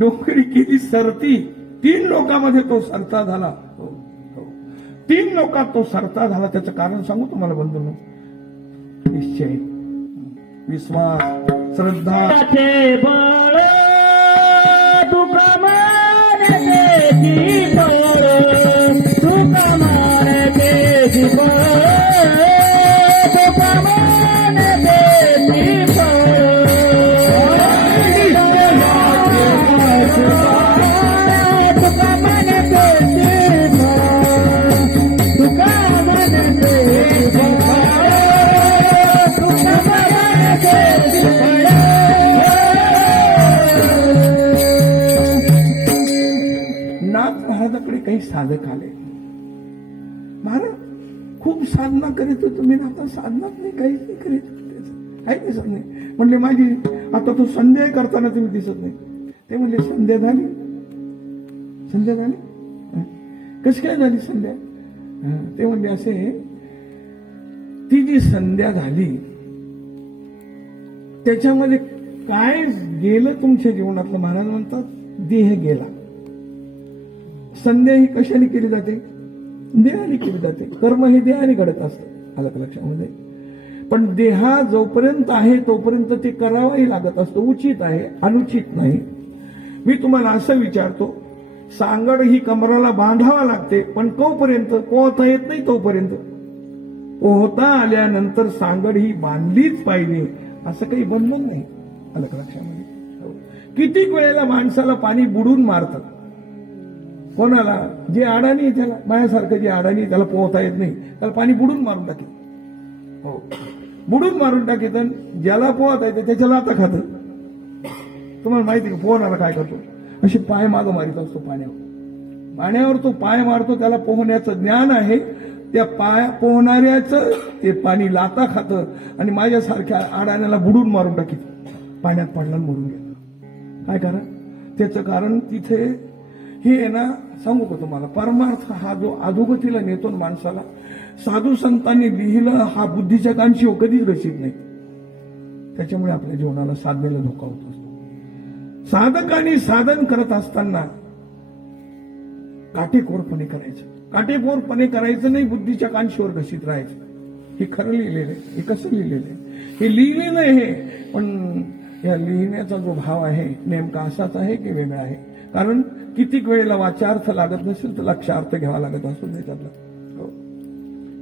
डोंगरी केली सरती, 3 लोकांमध्ये तो सरता झाला. 3 लोकात तो सरता झाला. त्याचं कारण सांगू तुम्हाला बंधूंनो, निश्चय, विश्वास, श्रद्धा. बळ तुका मानते बळ, तुका मानते बळ, तुका मानते महाराजाकडे काही साधक आले. महाराज खूप साधना करीत होतो मी, आता साधनाच नाही, काहीच नाही करीत, काही दिसत नाही. म्हणले माझी आता तो संध्या करताना तुम्ही दिसत नाही. ते म्हणले संध्या झाली, संध्या झाली, कशी काय झाली संध्या. ते म्हणले असे, ती जी संध्या झाली त्याच्यामध्ये काय गेलं तुमच्या जीवनातलं. महाराज म्हणतात देह गेला, संध्या ही कशाने केली जाते? देहाने केली जाते. कर्म हे देहाने घडत असतं, आलं का लक्षामध्ये? पण देहा जोपर्यंत आहे तोपर्यंत ते करावंही लागत असतं. उचित आहे, अनुचित नाही. मी तुम्हाला असं विचारतो, सांगड ही कमराला बांधावा लागते, पण तोपर्यंत पोहता येत नाही. तोपर्यंत पोहता आल्यानंतर सांगड ही बांधलीच पाहिजे असं काही बंधन नाही, आलं का लक्षामध्ये? कितीक वेळेला माणसाला पाणी बुडून मारतात. कोणाला? जे अडाणी त्याला, माझ्यासारखं जे अडाणी त्याला पोहता येत नाही त्याला पाणी बुडून मारून टाकेल. हो, बुडून मारून टाकेल. ज्याला पोहता येते त्याच्या लाथा खात. तुम्हाला माहिती का पोहणारा काय करतो? असे पाय मागं मारित असतो पाण्यावर तो पाय मारतो. त्याला पोहण्याचं ज्ञान आहे. त्या पोहणाऱ्याचं ते पाणी लाता खातं आणि माझ्यासारख्या अडाण्याला बुडून मारून टाकीत. पाण्यात पडला मरून गेला. काय कारण? त्याचं कारण तिथे हे आहे ना, सांगू का तुम्हाला, परमार्थ हा जो अधोगतीला नेतो माणसाला, साधू संतांनी लिहिलं हा बुद्धीच्या कानशी कधीच रचित नाही. त्याच्यामुळे आपल्या जीवनाला साधनेला धोका होत असतो. साधकांनी साधन करत असताना काटेकोरपणे करायचं. काटेकोरपणे करायचं नाही, बुद्धीच्या कानशीवर घसीत राहायचं. हे खरं लिहिलेलं आहे. हे कसं लिहिलेलं आहे? हे लिहिलेलं आहे, पण या लिहिण्याचा जो भाव आहे नेमका असाच आहे की वेगळा आहे? कारण कितीक वेळेला वाचार्थ लागत नसेल तर लक्षार्थ घ्यावा लागत असतो त्याच्यातला. हो.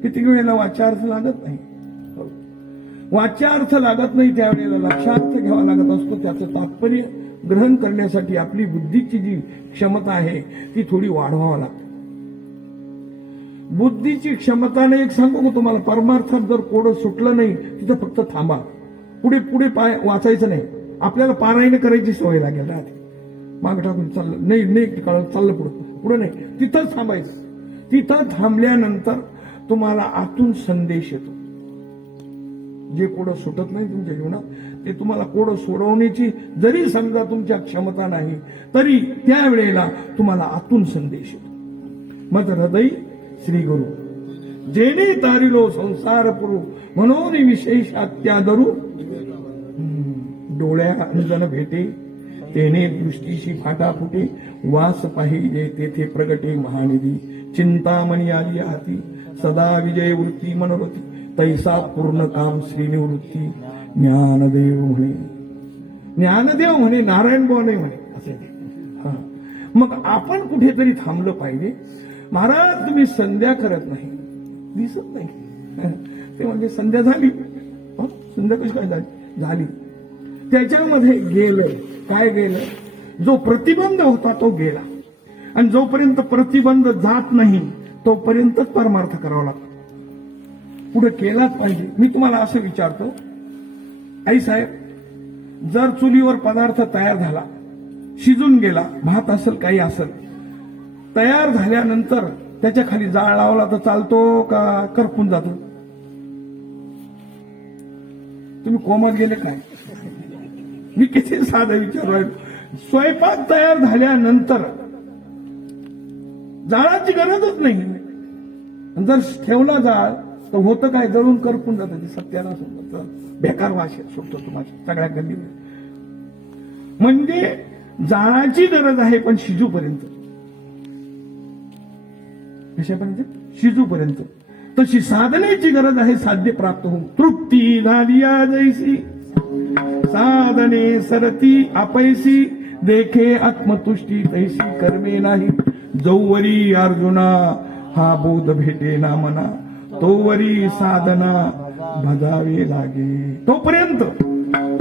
कितीक वेळेला वाचार्थ लागत नाही. हो. वाचार्थ लागत नाही त्यावेळेला लक्षार्थ घ्यावा लागत असतो. त्याचं तात्पर्य ग्रहण करण्यासाठी आपली बुद्धीची जी क्षमता आहे ती थोडी वाढवावं लागते. बुद्धीची क्षमताने एक सांगू का तुम्हाला, परमार्थात जर कोडं सुटलं नाही तिथं फक्त थांबा. पुढे पुढे पाय वाचायचं नाही. आपल्याला पारायण करायची सवय लागेल राहते. माग टाकून चाललं नाही चाललं पुढे नाही, तिथंच थांबायचं. तिथं थांबल्यानंतर तुम्हाला आतून संदेश येतो. जे कोडं सुटत नाही तुमच्या जीवनात ते तुम्हाला कोडं सोडवण्याची जरी समजा तुमच्या क्षमता नाही तरी त्यावेळेला तुम्हाला आतून संदेश येतो. मग हृदय श्री गुरु जेणे तारिलो संसार पुरू म्हणून विशेष अत्यादरू डोळ्या अनुजन भेटे तेने दृष्टीशी फाटा फुटे वास पाहिजे तेथे प्रगटे महानिधी चिंतामणी आली हाती सदा विजय वृत्ती मनोरथी तैसा पूर्ण काम श्रीनिवृत्ती ज्ञानदेव म्हणे नारायण बुवा नाही म्हणे असे. मग आपण कुठेतरी थांबलं पाहिजे. महाराज तुम्ही संध्या करत नाही, दिसत नाही. ते म्हणजे संध्या झाली. संध्या कशी काय झाली? त्याच्यामध्ये गेलं काय? गेलं जो प्रतिबंध होता तो गेला. आणि जोपर्यंत प्रतिबंध जात नाही तोपर्यंतच परमार्थ करावा लागतो. पुढे केलाच पाहिजे. मी तुम्हाला असं विचारतो, आई साहेब, जर चुलीवर पदार्थ तयार झाला, शिजून गेला, भात असेल काही असेल, तयार झाल्यानंतर त्याच्या खाली जाळ लावला तर चालतो का करपून जातो? तुम्ही कोमात गेले काय? मी किती साधा विचार आहे. स्वयंपाक तयार झाल्यानंतर जाळाची गरजच नाही. जर ठेवला जाळ तर होतं काय? जळून करपून जातं. ते सत्यानाश होतं. बेकार वास सुटतो तुम्हाला सगळ्या गल्ली. म्हणजे जाळाची गरज आहे पण शिजूपर्यंत. कशापर्यंत? शिजूपर्यंत. तशी साधनेची गरज आहे साध्य प्राप्त होऊन. तृप्ती झाली जैसी साधने सरती अपैसी देखे आत्मतुष्टी तैसी कर्मे नाही. जौवरी अर्जुना हा बोध भेटे ना मना तोवरी साधना भजावे लागे. तोपर्यंत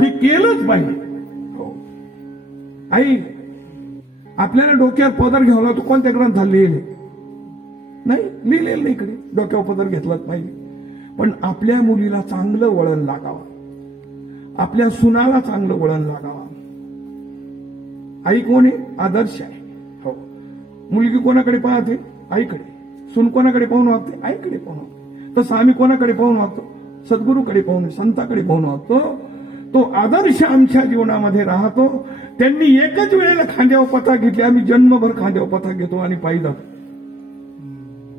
हे केलंच पाहिजे. आई आपल्याला डोक्यात पदर घ्यावला तो कोणत्या ग्रंथात लिहिले नाही? लिहिलेलं नाही इकडे. डोक्यावर पदर घेतलाच पाहिजे. पण आपल्या मुलीला चांगलं वळण लागावं, आपल्या सुनाला चांगलं वळण लागावं. आई कोण आहे? आदर्श आहे. हो. मुलगी कोणाकडे पाहते? आईकडे. सून कोणाकडे पाहून वागते? आईकडे पाहून वागते. तसं आम्ही कोणाकडे पाहून वागतो? सद्गुरूकडे पाहून, संताकडे पाहून वागतो. तो आदर्श आमच्या जीवनामध्ये राहतो. त्यांनी एकच वेळेला खांद्यावर पथा घेतली, आम्ही जन्मभर खांद्यावर पथा घेतो आणि पायी जातो.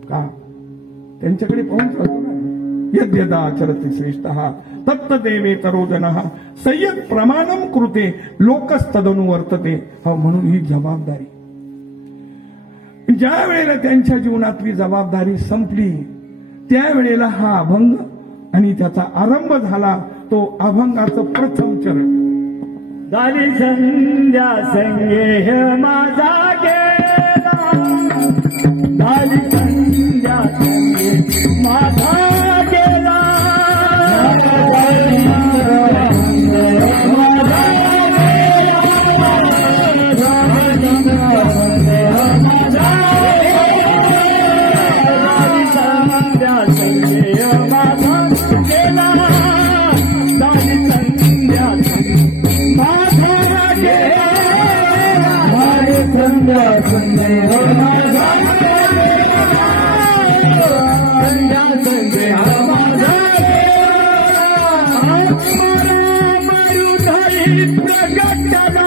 का? त्यांच्याकडे पाहून चालतो ना. यद्यदा आचरते श्रेष्ठ तत्तदेवे तरोजन संयत प्रमाणम कृते लोकस्तदनु वर्तते. म्हणून ही जबाबदारी. ज्या वेळेला त्यांच्या जीवनातली जबाबदारी संपली त्यावेळेला हा अभंग आणि त्याचा आरंभ झाला तो अभंगाचं प्रथम चरण. झाली संध्या संगे माझा गेला, झाली संध्या संगे माझा गेला, झाली संध्या संगे माझा गेला, झाली संध्या संध्या संगे माझा संध्या संगे माझा मारुधाई प्रगटला,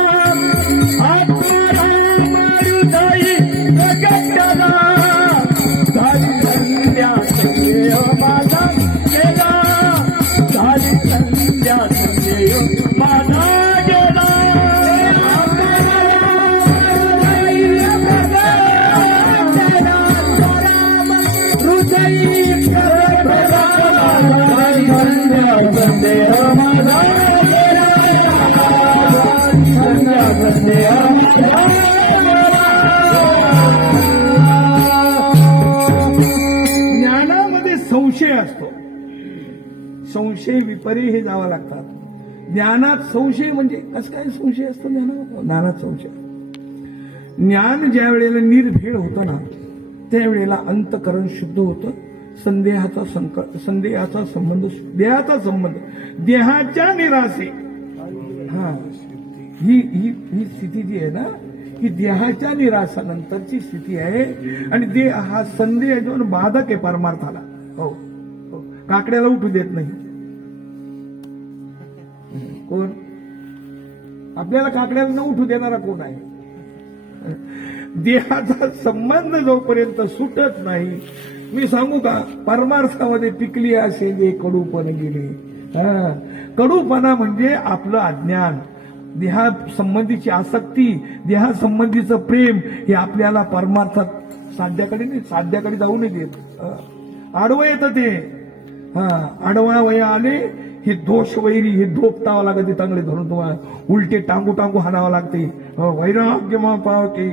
आत्मा मारुधाई प्रगटला, झाली संध्या संगे माझा गेला, झाली संध्या संगे माझा गेला. ज्ञानामध्ये संशय असतो. संशय विपरी हे जावं लागतात. ज्ञानात संशय म्हणजे कसं काय संशय असतो ज्ञानात संशय. ज्ञान ज्या वेळेला निर्भेळ होतं ना त्यावेळेला अंतकरण शुद्ध होतं. संदेहाचा संबंध देहाच्या निराशे. हा ही स्थिती जी आहे ना ही देहाच्या निराशानंतरची स्थिती आहे. आणि देह हा संदेह जो बाधक आहे परमार्थाला. हो काकड्याला उठू देत नाही कोण. आपल्याला काकड्याला न उठू देणारा कोण आहे. देहाचा संबंध जोपर्यंत सुटत नाही. मी सांगू का परमार्थामध्ये पिकली असेल कडूपण गेले. कडूपणा म्हणजे आपलं अज्ञान, देहासंबंधीची आसक्ती, देहासंबंधीचं प्रेम हे आपल्याला परमार्थात साध्याकडे जाऊ नये देत. आडवं येतं ते. आडवळा वया आले हे दोष वैरी हे धोपटावं लागते. चांगले धरून तुम्हाला उलटे टांगू टांगू हाणावं लागते. वैराग्य मा पावके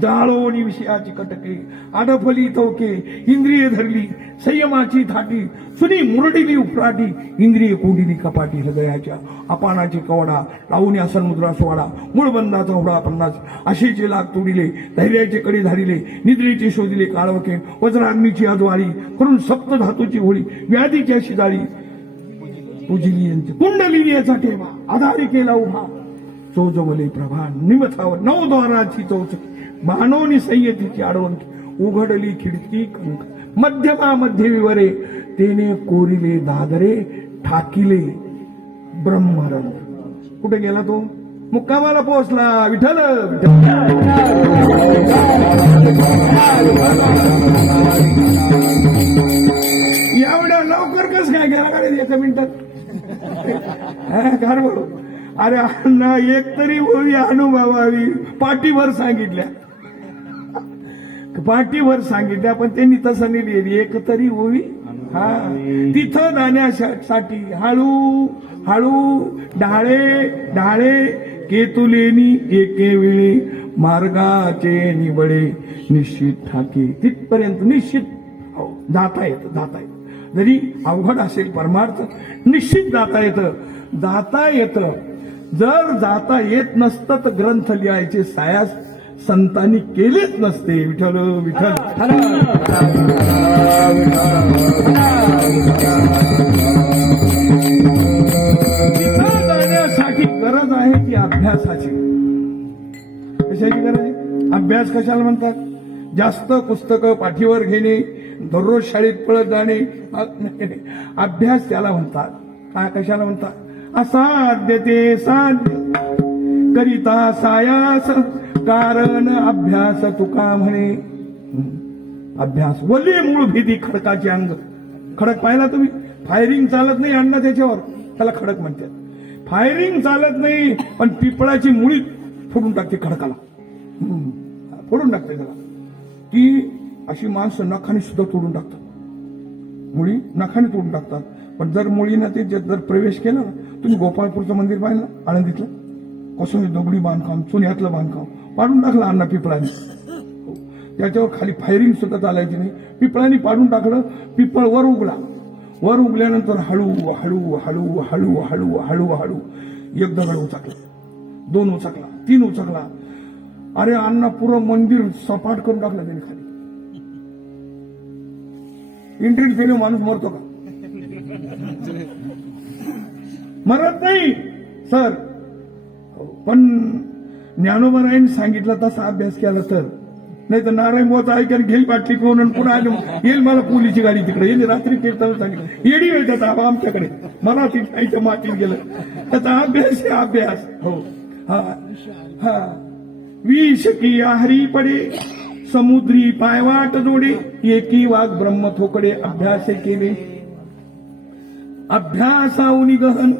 जाळोनी विषयाची कटके, आडफली तवके इंद्रिय धरली संयमाची थाटी, सुनी मुरडिली उपराटी इंद्रिय कोंडिली कपाटी. हृदयाच्या अपानाची कवडा लावून आसन मुद्रा सोडा, मूळबंधाचा होडा 50 अशीचे लाग तोडिले, धैर्याचे कडे धाडिले, निद्रेचे शोधिले काळवके, वज्राग्नीची अजवाळी करून सप्त धातूची होळी, व्याधीच्या शिजाळी पूजिली यांची कुंडलिनीचा ठेवा, आधारी केला उभा चोजवले प्रभा निमथावर, 9 द्वाराची चौचकी मानवनी संयतीची आडवंकी, उघडली खिडकी कंक मध्यमामध्ये विवरे, तेने कोरिले दादरे ठाकिले ब्रह्मरंग. कुठे गेला तो? मुक्कामाला पोहोचला. विठ्ठल एवढ्या लवकर कस काय गेला का रे 1 मिनिटात? काय बोलू. अरे अण्णा एक तरी ओवी अनुभवावी. पाठीवर सांगितल्या पण त्यांनी तसं नाही लिहिली. एक तरी ओवी तिथं जाण्यासाठी हळू हळू डाळे केतुलेनी एके वेळी मार्गाचे निबळे निश्चित ठाके. तिथपर्यंत निश्चित जाता येतं. जरी अवघड असेल परमार्थ निश्चित जाता येतं. जर जाता येत नसतं तर ग्रंथ लिहायचे सायास संतांनी केलेच नसते. विठ्ठल विठ्ठल. जाण्यासाठी गरज आहे ती अभ्यासाची. कशाची गरज आहे? अभ्यास कशाला म्हणतात? जास्त पुस्तकं पाठीवर घेणे, दररोज शाळेत पळत जाणे अभ्यास त्याला म्हणतात. काय कशाला म्हणतात? असाध्य ते साध्य करिता सायास कारण अभ्यास तुका म्हणे. अभ्यास वले मूळ भीती खडकाचे अंग. खडक पाहिला तुम्ही? फायरिंग चालत नाही अण्णा त्याच्यावर, त्याला खडक म्हणतात. फायरिंग चालत नाही पण पिपळाची मुळी फोडून टाकते खडकाला, फोडून टाकते त्याला. ती अशी माणसं नखाने सुद्धा तोडून टाकतात, मुळी नखाने तोडून टाकतात. पण जर मुळीनं ते जर प्रवेश केला ना, तुम्ही गोपाळपूरचं मंदिर पाहिलं ना आळंदीतलं, कसं दगडी बांधकाम, चुन्यातलं बांधकाम पाडून टाकलं अण्णा पिपळाने. त्याच्यावर खाली फायरिंग सुद्धा चालायची नाही, पिपळाने पाडून टाकलं. पिपळ वर उगला, वर उगल्यानंतर हळू हळू हळू हळू हळू हळू हळू एक दगड उचकला, 2 उचकला, 3 उचकला. अरे अण्णा पुरं मंदिर सपाट करून टाकलं त्याने खाली. इंटरेस्ट केले माणूस मरतो का? मरत नाही सर. पण ज्ञानोबारायांनी सांगितलं तसा अभ्यास केला तर, नाही तर नारायण मोचा ऐकायला घेईल बाटली कोण आणि पुन्हा येईल मला पोलीसची गाडी तिकडे येईल. रात्री कीर्तन सांगितलं येडी वेळ त्याचा आमच्याकडे मराठीत नाही मातीत गेलं. त्याचा अभ्यास आहे अभ्यास. हो हा हा. विष की आहारी पडे समुद्री पायवाट जोडे, एकी वाघ ब्रह्म थोकडे अभ्यास केले. अभ्यासाऊनी गहन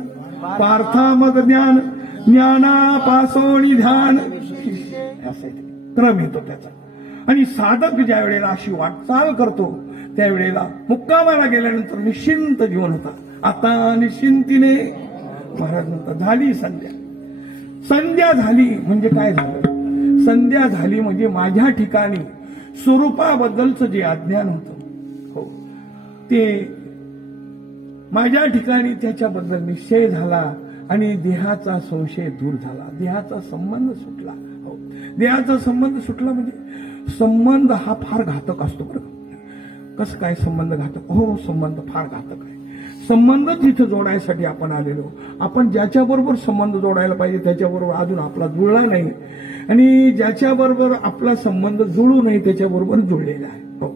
पार्था मग ज्ञान, ज्ञानापासोनी ध्यान. असं क्रम येतो त्याचा. आणि साधक ज्या वेळेला अशी वाटचाल करतो त्यावेळेला मुक्कामाला गेल्यानंतर निश्चिंत जीवन होता. आता निश्चिंतीने महाराज म्हणतात झाली संध्या. संध्या झाली म्हणजे काय झालं? संध्या झाली म्हणजे माझ्या ठिकाणी स्वरूपाबद्दलचं जे अज्ञान होतं, हो ते माझ्या ठिकाणी त्याच्याबद्दल निश्चय झाला आणि देहाचा संशय दूर झाला, देहाचा संबंध सुटला. हो देहाचा संबंध सुटला म्हणजे संबंध हा फार घातक असतो बरं. कसं काय संबंध घातक? हो संबंध फार घातक आहे. संबंध तिथं जोडायसाठी आपण आलेलो. आपण ज्याच्याबरोबर संबंध जोडायला पाहिजे त्याच्याबरोबर अजून आपला जुळला नाही, आणि ज्याच्याबरोबर आपला संबंध जुळू नाही त्याच्याबरोबर जुळलेला आहे. हो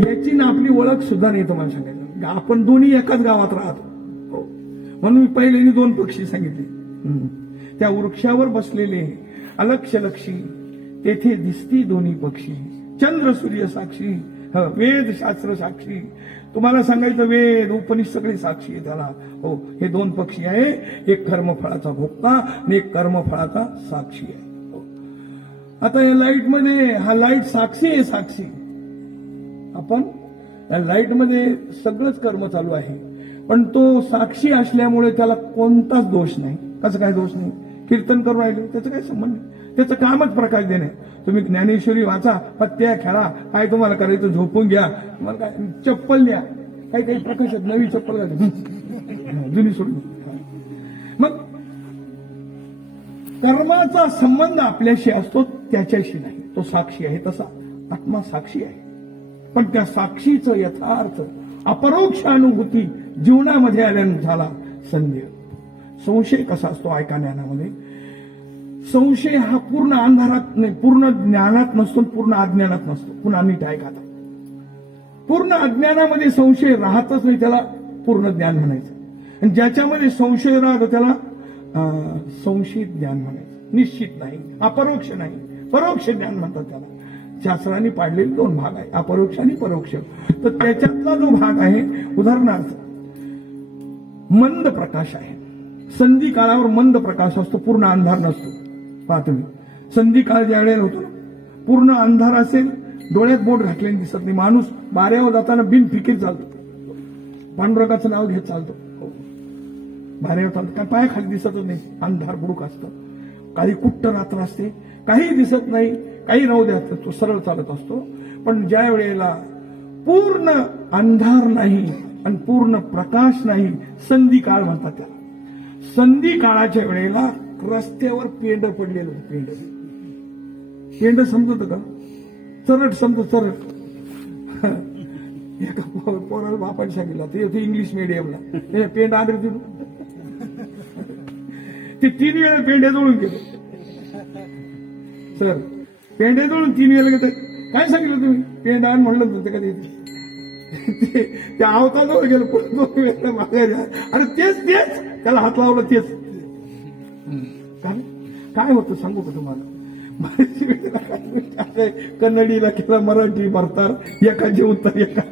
याची ना आपली ओळख सुद्धा नाही. तुम्हाला सांगायचं आपण दोन्ही एकाच गावात राहतो. हो म्हणून मी पहिले 2 पक्षी सांगितले. त्या वृक्षावर बसलेले अलक्ष लक्षी, तेथे दिसती दोन्ही पक्षी. चंद्र सूर्य साक्षी, वेद शास्त्र साक्षी. तुम्हाला सांगायचं वेद उपनिषद सगळे साक्षी आहे त्याला. हो हे 2 पक्षी आहे, एक कर्मफळाचा भोक्ता आणि एक कर्मफळाचा साक्षी आहे. हो. आता या लाईट मध्ये हा लाईट साक्षी आहे. साक्षी आपण या लाईट मध्ये सगळंच कर्म चालू आहे, पण तो साक्षी असल्यामुळे त्याला कोणताच दोष नाही. कसं काय दोष नाही? कीर्तन करून राहिले त्याचं काही संबंध नाही, त्याचं कामच प्रकाश देणे. तुम्ही ज्ञानेश्वरी वाचा, पत्त्या खेळा, काय तुम्हाला करायचं झोपून घ्या, तुम्हाला काय चप्पल द्या, काही काही प्रकाशात नवी चप्पल घाल, जुनी सोडून. मग कर्माचा संबंध आपल्याशी असतो, त्याच्याशी नाही. तो साक्षी आहे, तसा आत्मा साक्षी आहे. पण त्या साक्षीचं यथार्थ अपरोक्ष अनुभूती जीवनामध्ये आल्यानं झाला संदेह. संशय कसा असतो ऐका ज्ञानामध्ये? संशय हा पूर्ण अंधारात नाही, पूर्ण ज्ञानात नसतो, पूर्ण अज्ञानात नसतो. पुन्हा नीट ऐका. पूर्ण अज्ञानामध्ये संशय राहतच नाही, त्याला पूर्ण ज्ञान म्हणायचं. आणि ज्याच्यामध्ये संशय राहतो त्याला संशयित ज्ञान म्हणायचं. निश्चित नाही, अपरोक्ष नाही, परोक्ष ज्ञान म्हणतात त्याला. शास्त्रांनी पाडलेले 2 भाग आहे, अपरोक्ष आणि परोक्ष. तर त्याच्यातला जो भाग आहे, उदाहरणार्थ मंद प्रकाश आहे. संधी काळावर मंद प्रकाश असतो, पूर्ण अंधार नसतो. पहा तुम्ही संधी काळ ज्या वेळेला होतो ना, पूर्ण अंधार असेल, डोळ्यात बोट घातलेली दिसत नाही, माणूस बाऱ्यावर जाताना बिन फिकीर चालतो, पांडुरंगाचं नाव घेत चालतो. बाऱ्यावर चालतो, काय पायाखाली दिसतच नाही, अंधार बुडूक असतं. काही कुट्ट रात्र असते, काही दिसत नाही, काही राहू द्या, तो सरळ चालत असतो. पण ज्या वेळेला पूर्ण अंधार नाही आणि पूर्ण प्रकाश नाही, संधी काळ म्हणतात त्याला. संधी काळाच्या वेळेला रस्त्यावर पेंड पडलेलं, पेंड समजत का? चरट समजत, चरट. एका पोराला बापाने सांगितलं, ते होते इंग्लिश मिडियमला, पेंड आले तिथून ते 3 वेळा पेंड्या जोडून गेले. सर पेंड्या जोडून 3 वेळा घेतात. काय सांगितलं तुम्ही? पेंड आण म्हणलं होतं कधी? ते आवताजवळ गेलं, 2 वेळा माघारी. अरे तेच त्याला हात लावला, तेच. काय होतं सांगू का तुम्हाला? कन्नडीला केला, मराठी भरतार, एका जेवतार एका.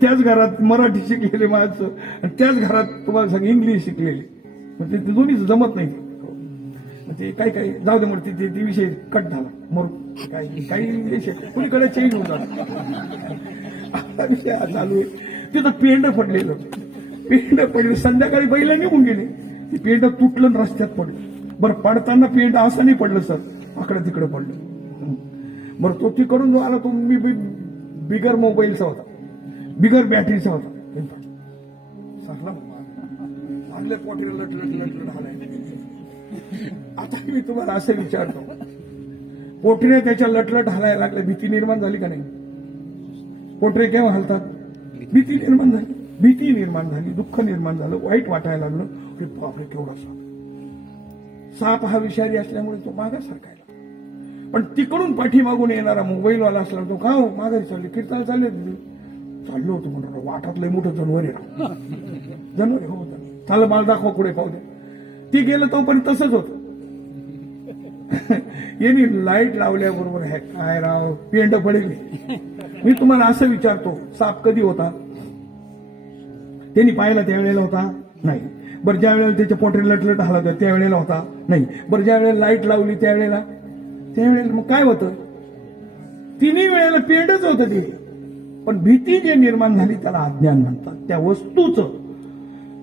त्याच घरात मराठी शिकलेले माणसं आणि त्याच घरात तुम्हाला सांग इंग्लिश शिकलेली, म्हणजे ते दोन्हीच जमत नाही. ते काही जाऊ दे म्हणते ते विषय कट झाला मोर काही विषय कुणीकडे चेंज होऊन जातो विषय हा चालू आहे. तिथं पेंड पडलेलं पेंड पडलं संध्याकाळी बैल निघून गेले ते पेंड तुटलं आणि रस्त्यात पडलं. बरं पडताना पेंड असं नाही पडलं सर आकडं तिकडं पडलं. बरं तो तिकडून जो आला तो मी बिगर मोबाईलचा होता बिगर बॅटरीचा होता सांगला चांगल्या पोटीला लटलट हालाय. आता मी तुम्हाला असं विचारतो पोटरीने त्याच्या लटलट हालायला लागल्या भीती निर्माण झाली का नाही? पोटरे केव्हा हलतात? भीती निर्माण झाली भीती निर्माण झाली दुःख निर्माण झालं वाईट वाटायला लागलं. अरे बापरे केवढा साप हा विषारी असल्यामुळे तो मागा सरकायला. पण तिकडून पाठीमागून येणारा मोबाईलवाला असला तो का हो माघारी चालले कीर्तन चालले चाललो होतो म्हणून वाटातलं मोठं जनवर आहे जनवर हो चाल मला दाखवा पुढे पाहू दे. ती गेलं तो पण तसंच होत यांनी लाईट लावल्याबरोबर है काय राव पेंड पडेल. मी तुम्हाला असं विचारतो साप कधी होता? त्यांनी पाहिला त्यावेळेला होता नाही. बरं ज्या वेळेला त्याच्या पोटरी लटलट हलत त्यावेळेला होता नाही. बरं ज्या वेळेला लाईट लावली त्यावेळेला मग काय होतं? तिन्ही वेळेला पेंडच होतं ते. पण भीती जे निर्माण झाली त्याला अज्ञान म्हणतात. त्या वस्तूचं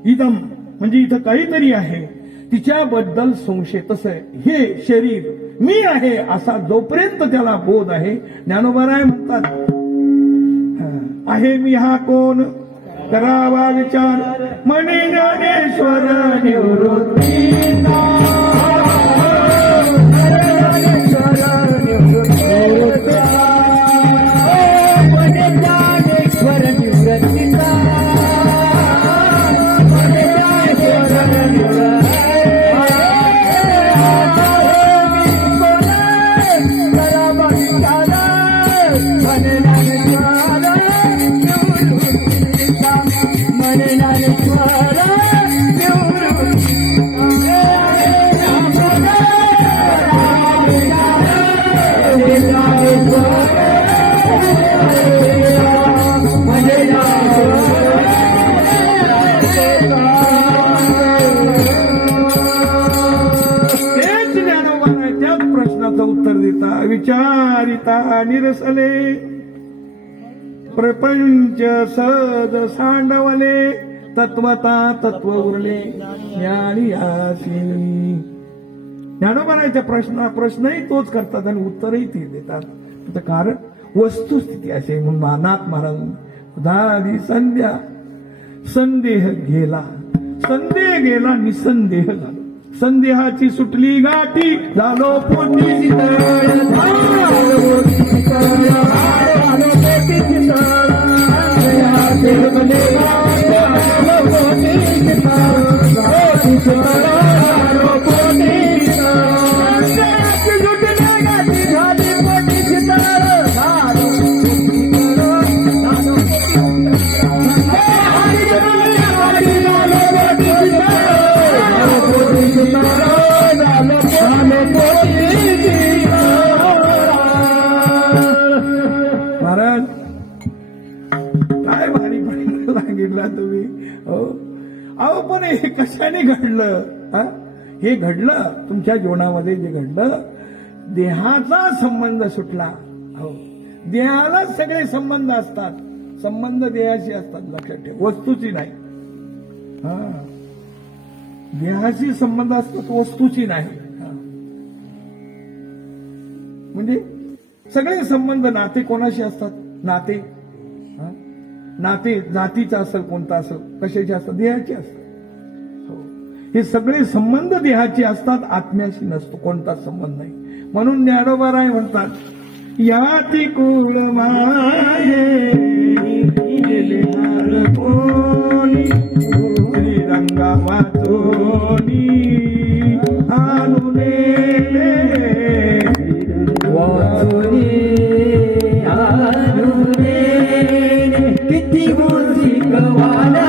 इदम म्हणजे इथं काहीतरी आहे तिच्याबद्दल संशय. तसं हे शरीर मी आहे असा जोपर्यंत त्याला बोध आहे ज्ञानोबराय म्हणतात आहे मी हा कोण करावा विचार मने ज्ञानेश्वर निवृत्तीचा उत्तर देता विचारिता निरसले प्रपंच सहज सांडवले तत्वता तत्व उरले ज्ञानियासी. ज्ञानोबारायच्या प्रश्नही तोच करतात आणि उत्तरही ते देतात. त्याचं कारण वस्तुस्थिती असे म्हणून नाथ महाराज दादी संध्या संदेह गेला निसंदेह झाला. संदेहाची सुटली गाठी झालो पोटी महाराज काय भारी सांगितला तुम्ही. अहो पण हे कशाने घडलं? हे घडलं तुमच्या जीवनामध्ये जे घडलं देहाचा संबंध सुटला. हो देहाला सगळे संबंध असतात. संबंध देहाशी असतात लक्षात ठेव वस्तूची नाही. देहाशी संबंध असतात वस्तूची नाही. म्हणजे सगळे संबंध नाते कोणाशी असतात? नाते जातीचा असेल कोणता असेल कशाचे असतात? देहाचे असतात. हे सगळे संबंध देहाचे असतात आत्म्याशी नसतो कोणताच संबंध नाही. म्हणून ज्ञानोबाराय म्हणतात याती कुळ माये श्रीरंगा वाचोनी आणुने किती गोष्टी कवाला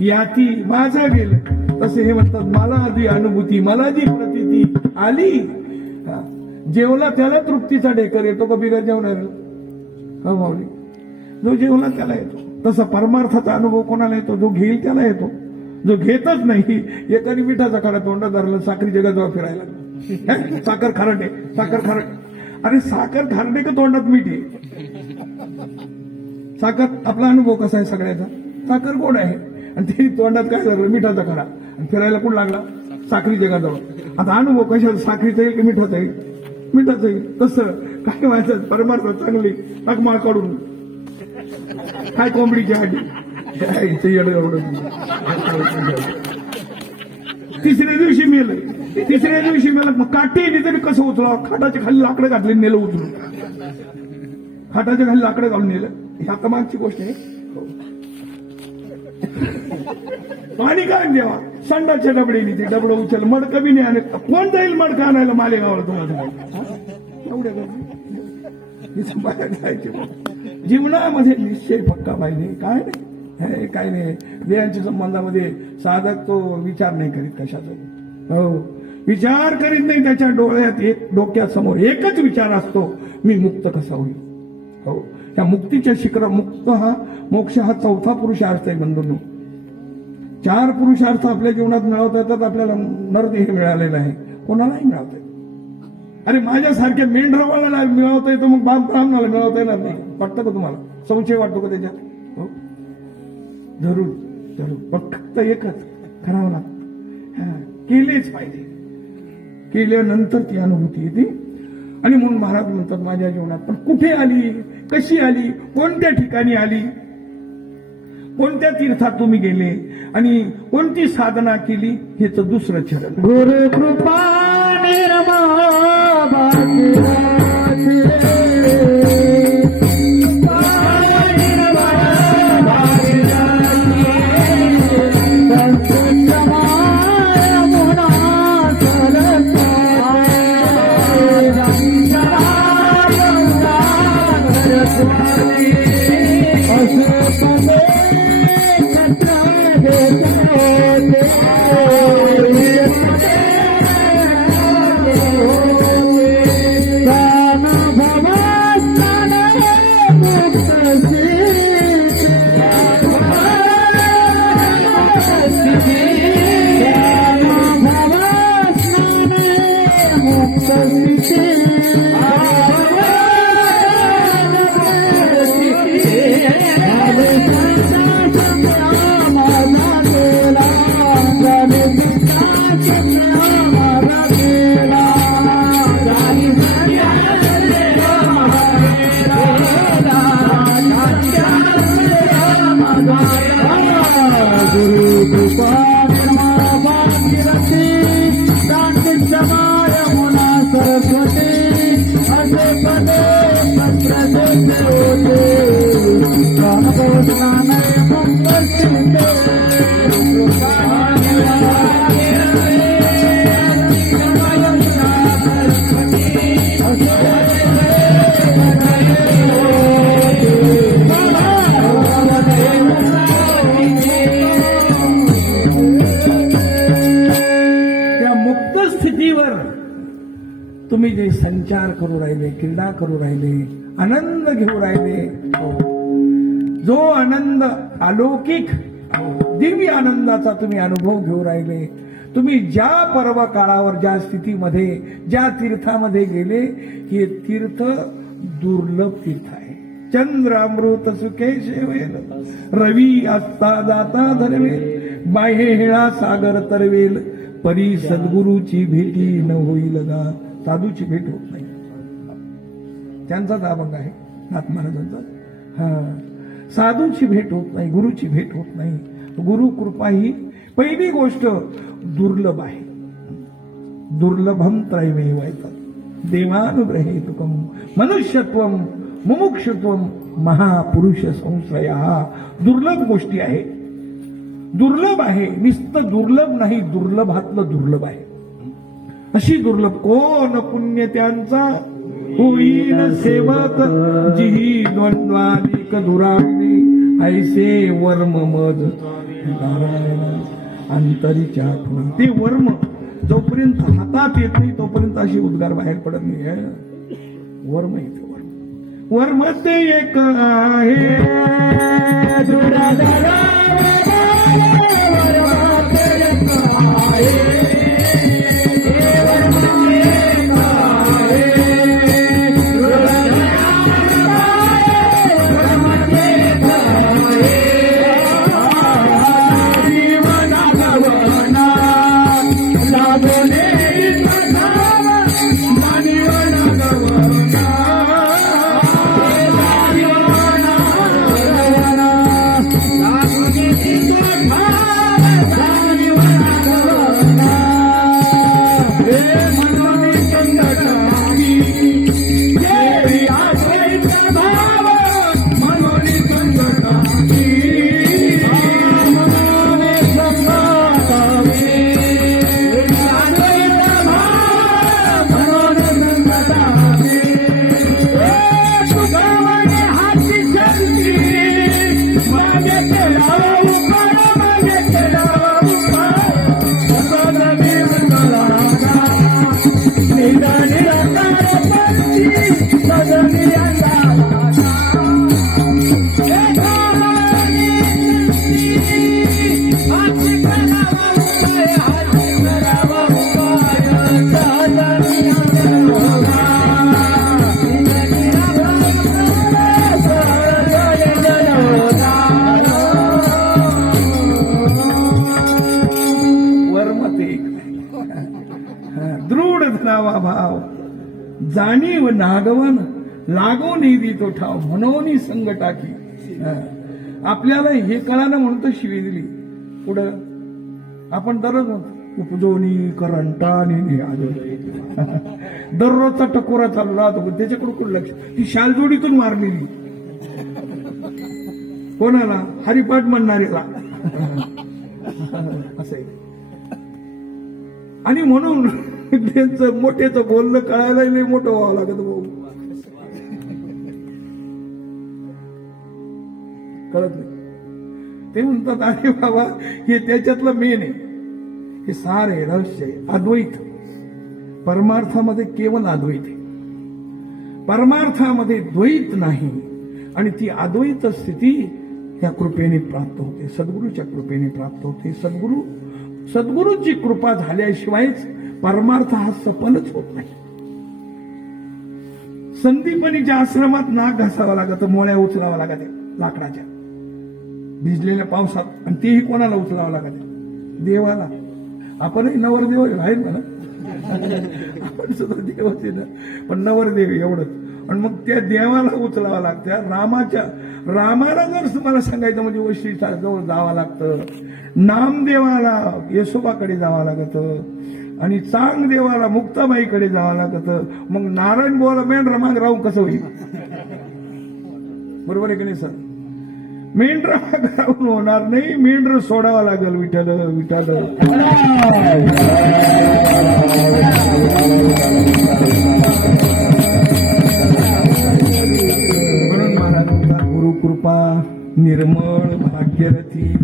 याती माझं गेलं तसे हे म्हणतात मला आधी अनुभूती मला जी प्रतीती आली जेवला त्याला तृप्तीचा ढेकर येतो का बिगर जेवणार? हो माऊली, जो जेवला त्याला येतो. तसा परमार्थाचा अनुभव कोणाला येतो? जो घेईल त्याला येतो. जो घेतच नाही, एकाने मिठाचा खडा तोंडात धरला, साखरी जगाजवळ फिरायला लागला. साखर खारटे, साखर खारटे. अरे साखर खारटे का तोंडात मीठ आहे? साखर, आपला अनुभव कसा आहे सगळ्याचा? साखर गोड आहे आणि ते तोंडात काय झालं? मिठाचा खडा. आणि फिरायला कुठं लागला? साखरी जगाजवळ. आता अनुभव कशाला? साखरीचा येईल की मिठाचा येईल? मिठाचा येईल. तसं काय व्हायचं? परमार्थ चांगली टाकमाळ काढून काय कोंबडीची हाडी, तिसऱ्या दिवशी मेलं. तिसऱ्या दिवशी मेलं. मग काठी तरी कसं उचलावं? खाटाच्या खाली लाकडं घातले, नेलं उचलून. खाटाच्या खाली लाकडं घालून नेलं. ही आता मागची गोष्ट आहे. पाणी काय देवा? संडाच्या डबडीने ते डबडं उचल, मडकं बी नाही आले. कोण जाईल मडकं आणायला मालेगावला तुम्हाला? एवढ्या जायचे. जीवनामध्ये निश्चय पक्का पाहिजे. काय नाही, हे काय नाही. देहांच्या संबंधामध्ये साधक तो विचार नाही करीत कशाचा. हो, विचार करीत नाही. त्याच्या डोळ्यात डोक्यासमोर एकच विचार असतो, मी मुक्त कसा होईल. हो, त्या मुक्तीच्या शिखरा, मुक्त हा मोक्ष हा चौथा पुरुषार्थ आहे बंधूंनो. 4 पुरुषार्थ आपल्या जीवनात मिळवता येतात. आपल्याला नरदेह मिळालेला आहे, कोणालाही मिळवता येत. अरे माझ्यासारख्या मेंढरावाला मिळवता येतं, मग ब्राह्मणाला मिळवता येणार नाही. वाटतं का तुम्हाला? संशय वाटतो का त्याच्यात? हो, जरूर जरूर. पण फक्त एकच करावं लागतं, केलेच पाहिजे. केल्यानंतर ती अनुभूती येते. आणि म्हणून महाराज म्हणतात माझ्या जीवनात पण कुठे आली, कशी आली, कोणत्या ठिकाणी आली, कोणत्या तीर्थात तुम्ही गेले आणि कोणती साधना केली, हेच दुसरं चरण. गुरु कृपा निर्मा तुम्ही जे संचार करू राहिले, क्रीडा करू राहिले, आनंद घेऊ राहिले, जो आनंद अलौकिक दिव्य आनंदाचा तुम्ही अनुभव घेऊ राहिले, तुम्ही ज्या पर्व काळावर, ज्या स्थितीमध्ये, ज्या तीर्थामध्ये गेले, हे तीर्थ दुर्लभ तीर्थ आहे. चंद्र अमृत सुखे शेवेल, रवी असता जाता धरवेल, बाह्य हेळा सागर तरवेल, परी सद्गुरूची भेटी न होईल गा. साधूची भेट होत नाही. त्यांचाच अभंग आहे नाथ महाराजांचा. साधूची भेट होत नाही, गुरुची भेट होत नाही. गुरु कृपा ही पहिली गोष्ट दुर्लभ आहे. दुर्लभम त्रयमेव देवानुग्रहेतुकम मनुष्यत्वम मुमुक्षुत्वम महापुरुष संश्रय. दुर्लभ गोष्टी आहे, दुर्लभ आहे. नुसतं दुर्लभ नाही, दुर्लभातलं दुर्लभ आहे. अशी दुर्लभ कोण पुण्य त्यांचा होईन सेवक, जिही द्वंद्वाधिक दुराग्नी ऐसे वर्म मज नारायण अंतरीच्या. ते वर्म जो जोपर्यंत हातात येत नाही तोपर्यंत अशी उद्गार बाहेर पडत नाही. वर्म येते वर्म ते एक आहे दृढ झाला वर्म ते एक आहे. दृढ धरावा भाव जाणीव नागवन लागो निधी तो ठाव म्हणून संग टाकी. आपल्याला हे कळालं म्हणून तर शिवी दिली. पुढं आपण दररोज म्हणतो उपजोनी करंटाने दररोजचा टकोरा चालू राहतो पण त्याच्याकडे कुठं लक्ष. ती शालजोडीतून मारलेली कोणाला हरिपाठ म्हणणारेला असं आहे. आणि म्हणून त्यांचं मोठ्याचं बोलणं कळायला नाही मोठं व्हावं लागत भाऊ. कळत नाही. ते म्हणतात अरे बाबा हे त्याच्यातलं मेन आहे. हे सार आहे रहस्य आहे अद्वैत. परमार्थामध्ये केवळ अद्वैत आहे. परमार्थामध्ये द्वैत नाही. आणि ती अद्वैत स्थिती या कृपेने प्राप्त होते. सद्गुरूच्या कृपेने प्राप्त होते. सद्गुरूची कृपा झाल्याशिवायच परमार्थ हा सफलच होत नाही. संदीपनीच्या आश्रमात नाक घासावा लागत, मोळ्या उचलावा लागत लाकडाच्या भिजलेल्या पावसात. आणि तेही कोणाला उचलावं लागत? देवाला. आपणही नवरदेव आहेत म्हणा, आपण सुद्धा देवच आहे ना, पण नवरदेव एवढंच. आणि मग त्या देवाला उचलावं लागतं. रामाला जर तुम्हाला सांगायचं म्हणजे वैश्रीचा जवळ जावं लागतं. नामदेवाला येसोबाकडे जावं लागतं. आणि चांग देवाला मुक्ताबाईकडे जावं लागतं. मग नारायण बोला मेंढरा माग राहून कसं होईल? बरोबर आहे की नाही सर? मेंढरा माग राहून होणार नाही. मेंढर सोडावं लागल. विठ्ठल विठ्ठल. म्हणून महाराज गुरुकृपा निर्मळ भाग्यरथी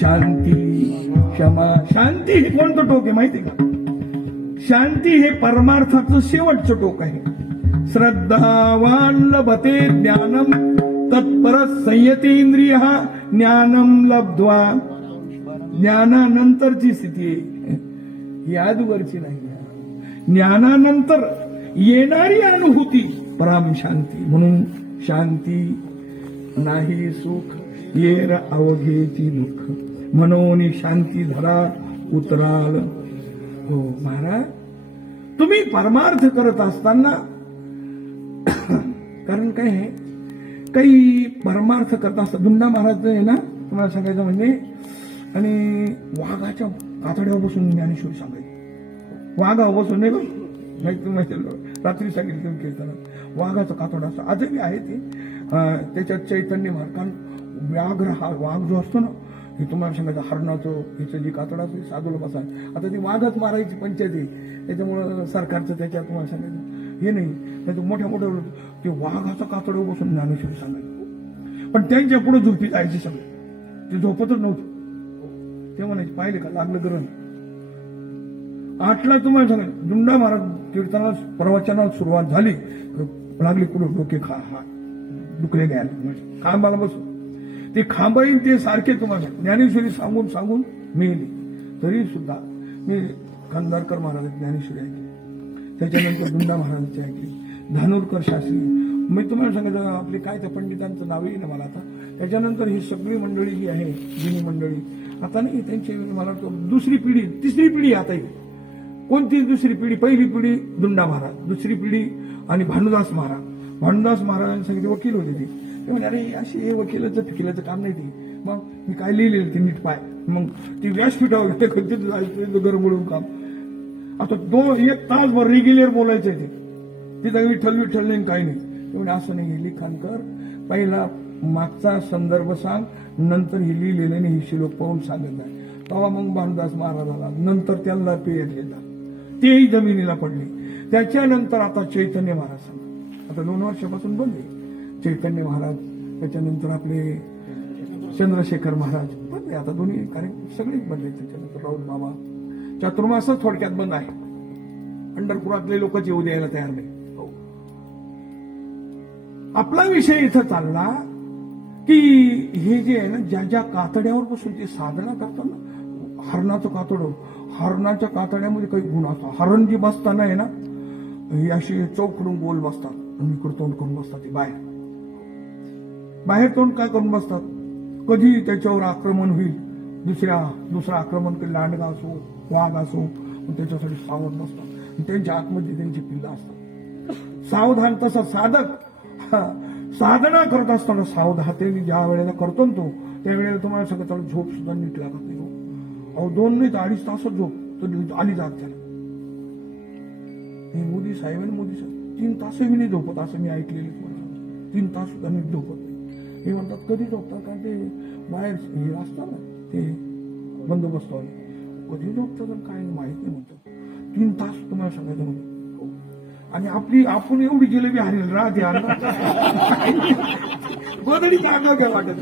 शांती क्षमा. शांती हे कोणतं टोक आहे माहिती का? शांती हे परमार्थाचं शेवटचं टोक आहे. श्रद्धावान लभते ज्ञानम तत्पर संयतेंद्रिय ज्ञानम लब्ध्वा. ज्ञानानंतरची स्थिती आहे, ही आजवरची नाही. ज्ञानानंतर येणारी अनुभूती परम शांती. म्हणून शांती नाही सुख येर अवघेची दुःख. मनोनी शांती धरा उतराल. हो महाराज, तुम्ही परमार्थ करत असताना कारण काय आहे, काही परमार्थ करत असतात. दुंडा महाराज आहे ना, तुम्हाला सांगायचं म्हणजे, आणि वाघाच्या कातड्यावर बसून ज्ञानेश्वर सांगायचं. वाघावर बसून नाही माहिती रात्री सांगितलं तुम्ही कीर्तनात. वाघाचं कातड असतं, आजही आहे ते. त्याच्यात चैतन्य महाराज व्याघ्र हा वाघ जो असतो ना, हे तुम्हाला सांगायचं हरणाचं हिचं जी कातड असते साधूला बसा. आता ती वाघच मारायची पंचायत आहे, त्याच्यामुळं सरकारचं त्याच्यात तुम्हाला सांगायचं हे नाही. नाही मोठ्या मोठ्या ते वाघाचं कातड बसून ज्ञानेश्वर सांगायचं. पण त्यांच्या पुढे झोपी जायची सगळे. ते झोपतच नव्हतं. ते म्हणायचे पाहिले का लागलं गरण. 8ला तुम्हाला सांगा दुंडा महाराज कीर्तनाला प्रवचनाला सुरुवात झाली लागली कुठं डोके दुखले घ्यायला खांबाला बसू ते खांबाईन ते सारखे तुम्हाला ज्ञानेश्वरी सांगून सांगून मिळली तरी सुद्धा मी खंदारकर महाराज ज्ञानेश्वरी ऐकली त्याच्यानंतर दुंडा महाराजांची ऐकली धानोरकर शास्त्री मी तुम्हाला सांगायचं आपले काय त्या पंडितांचं नाव येईल ना मला आता त्याच्यानंतर ही सगळी मंडळी जी आहे जुनी मंडळी आता नाही त्यांची मला दुसरी पिढी तिसरी पिढी आता येईल कोणती दुसरी पिढी पहिली पिढी दुंडा महाराज दुसरी पिढी आणि भानुदास महाराजांनी सांगितले वकील होते ते म्हणजे अरे अशी हे वकिलाचं काम नाही ती मग मी काय लिहिलेलं ते नीट पाय मग ती व्यासपीठावर तिथं गरबडून काम आता 1 तासभर रेग्युलर बोलायचं आहे तिथं विठ्ठल नाही काही नाही म्हणजे असं नाही लिखाण कर पहिला मागचा संदर्भ सांग नंतर हे लिहिलेलं नाही हे श्लोक पाहून सांगत नाही तेव्हा मग भानुदास महाराजाला नंतर त्यांना पेय घेतला तेही जमिनीला पडले त्याच्यानंतर आता चैतन्य महाराज सांग आता 2 वर्षापासून बंद आहे चैतन्य महाराज त्याच्यानंतर आपले चंद्रशेखर महाराज बंद आहे आता दोन्ही कार्यक्रम सगळेच बंद आहेत त्याच्यानंतर राऊत बाबा चातुर्मासच थोडक्यात बंद आहे पंढरपुरातले लोकच येऊ द्यायला तयार नाही आपला विषय इथं चालला की हे जे आहे ना ज्या कातड्यावर बसून ते साधना करतात ना हरणाच्या कातड्यामध्ये काही गुण असतो हरण जी बसताना आहे ना ही अशी चौकडून गोल बसतात आणि इकडे तोंड करून बसतात ते बाहेर तोंड काय करून बसतात कधी त्याच्यावर आक्रमण होईल दुसरं आक्रमण केलं लांडगा असो वाघ असो त्याच्यासाठी सावध नसतात त्यांच्या आतमध्ये त्यांची पिल्लं असतात सावधान तसा साधक साधना करत असताना सावधानतेने ज्या वेळेला करतो ना तो त्यावेळेला तुम्हाला सगळं त्याला झोप सुद्धा नीट लागत नाही अहो 2 नाही तर 2.5 तासच झोप तर आली जात त्याला मोदी साहेब 3 तासही नाही झोपत असं मी ऐकलेलं 3 तास सुद्धा नीट झोपत नाही हे म्हणतात कधी झोपतात कारण ते बाहेर हे असतात ना ते बंदोबस्त कधी झोपतात काय माहित नाही म्हणतात 3 तास तुम्हाला सांगायचं म्हणतो आणि आपण एवढी जिलेबी हरेल राहते बदली काय काय वाटत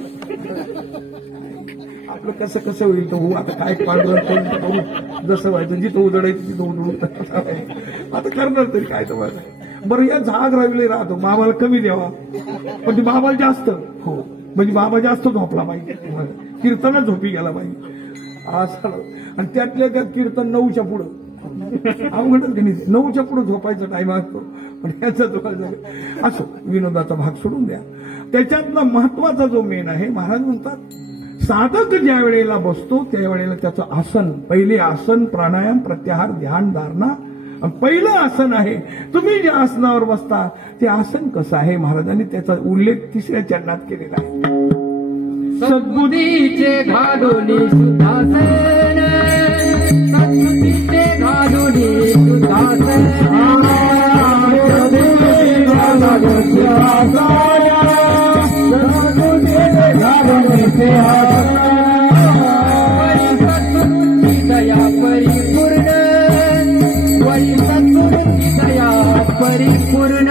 आपलं कसं होईल तर हो आता काय करू जसं व्हायचं जिथं उजडायचं तिथं उजडू आता करणार तरी काय तर बरं या झाग राहिलेले राहतो बाबाला कमी द्यावा पण ते बाबाला जास्त हो म्हणजे बाबा जास्त झोपला पाहिजे कीर्तनात झोपी गेला पाहिजे असं आणि त्यातल्या त्यात कीर्तन 9च्या पुढं अवघडच नाही 9च्या पुढे झोपायचा टाइम असतो पण याचा तो असो विनोदाचा भाग सोडून द्या त्याच्यातला महत्वाचा जो मेन आहे महाराज म्हणतात साधक ज्या वेळेला बसतो त्यावेळेला त्याचं आसन पहिले आसन प्राणायाम प्रत्याहार ध्यान धारणा पहिलं आसन आहे तुम्ही ज्या आसनावर बसता ते आसन कसं आहे महाराजांनी त्याचा उल्लेख 3ऱ्या चरणात केलेला आहे सद्बुद्धीचे घालुनी सुधासन सद्बुद्धीचे घालुनी सुधासन दया परिपूर्ण वरी सद्बुद्धी दया परिपूर्ण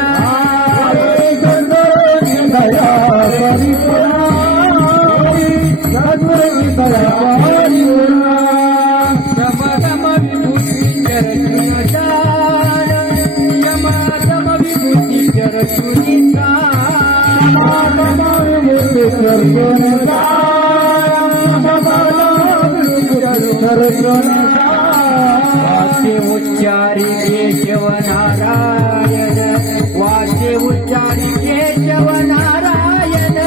शमदम विभूती चरचुनिता वाचे उच्चारी केशव नारायण वाचे उच्चारी केशव नारायण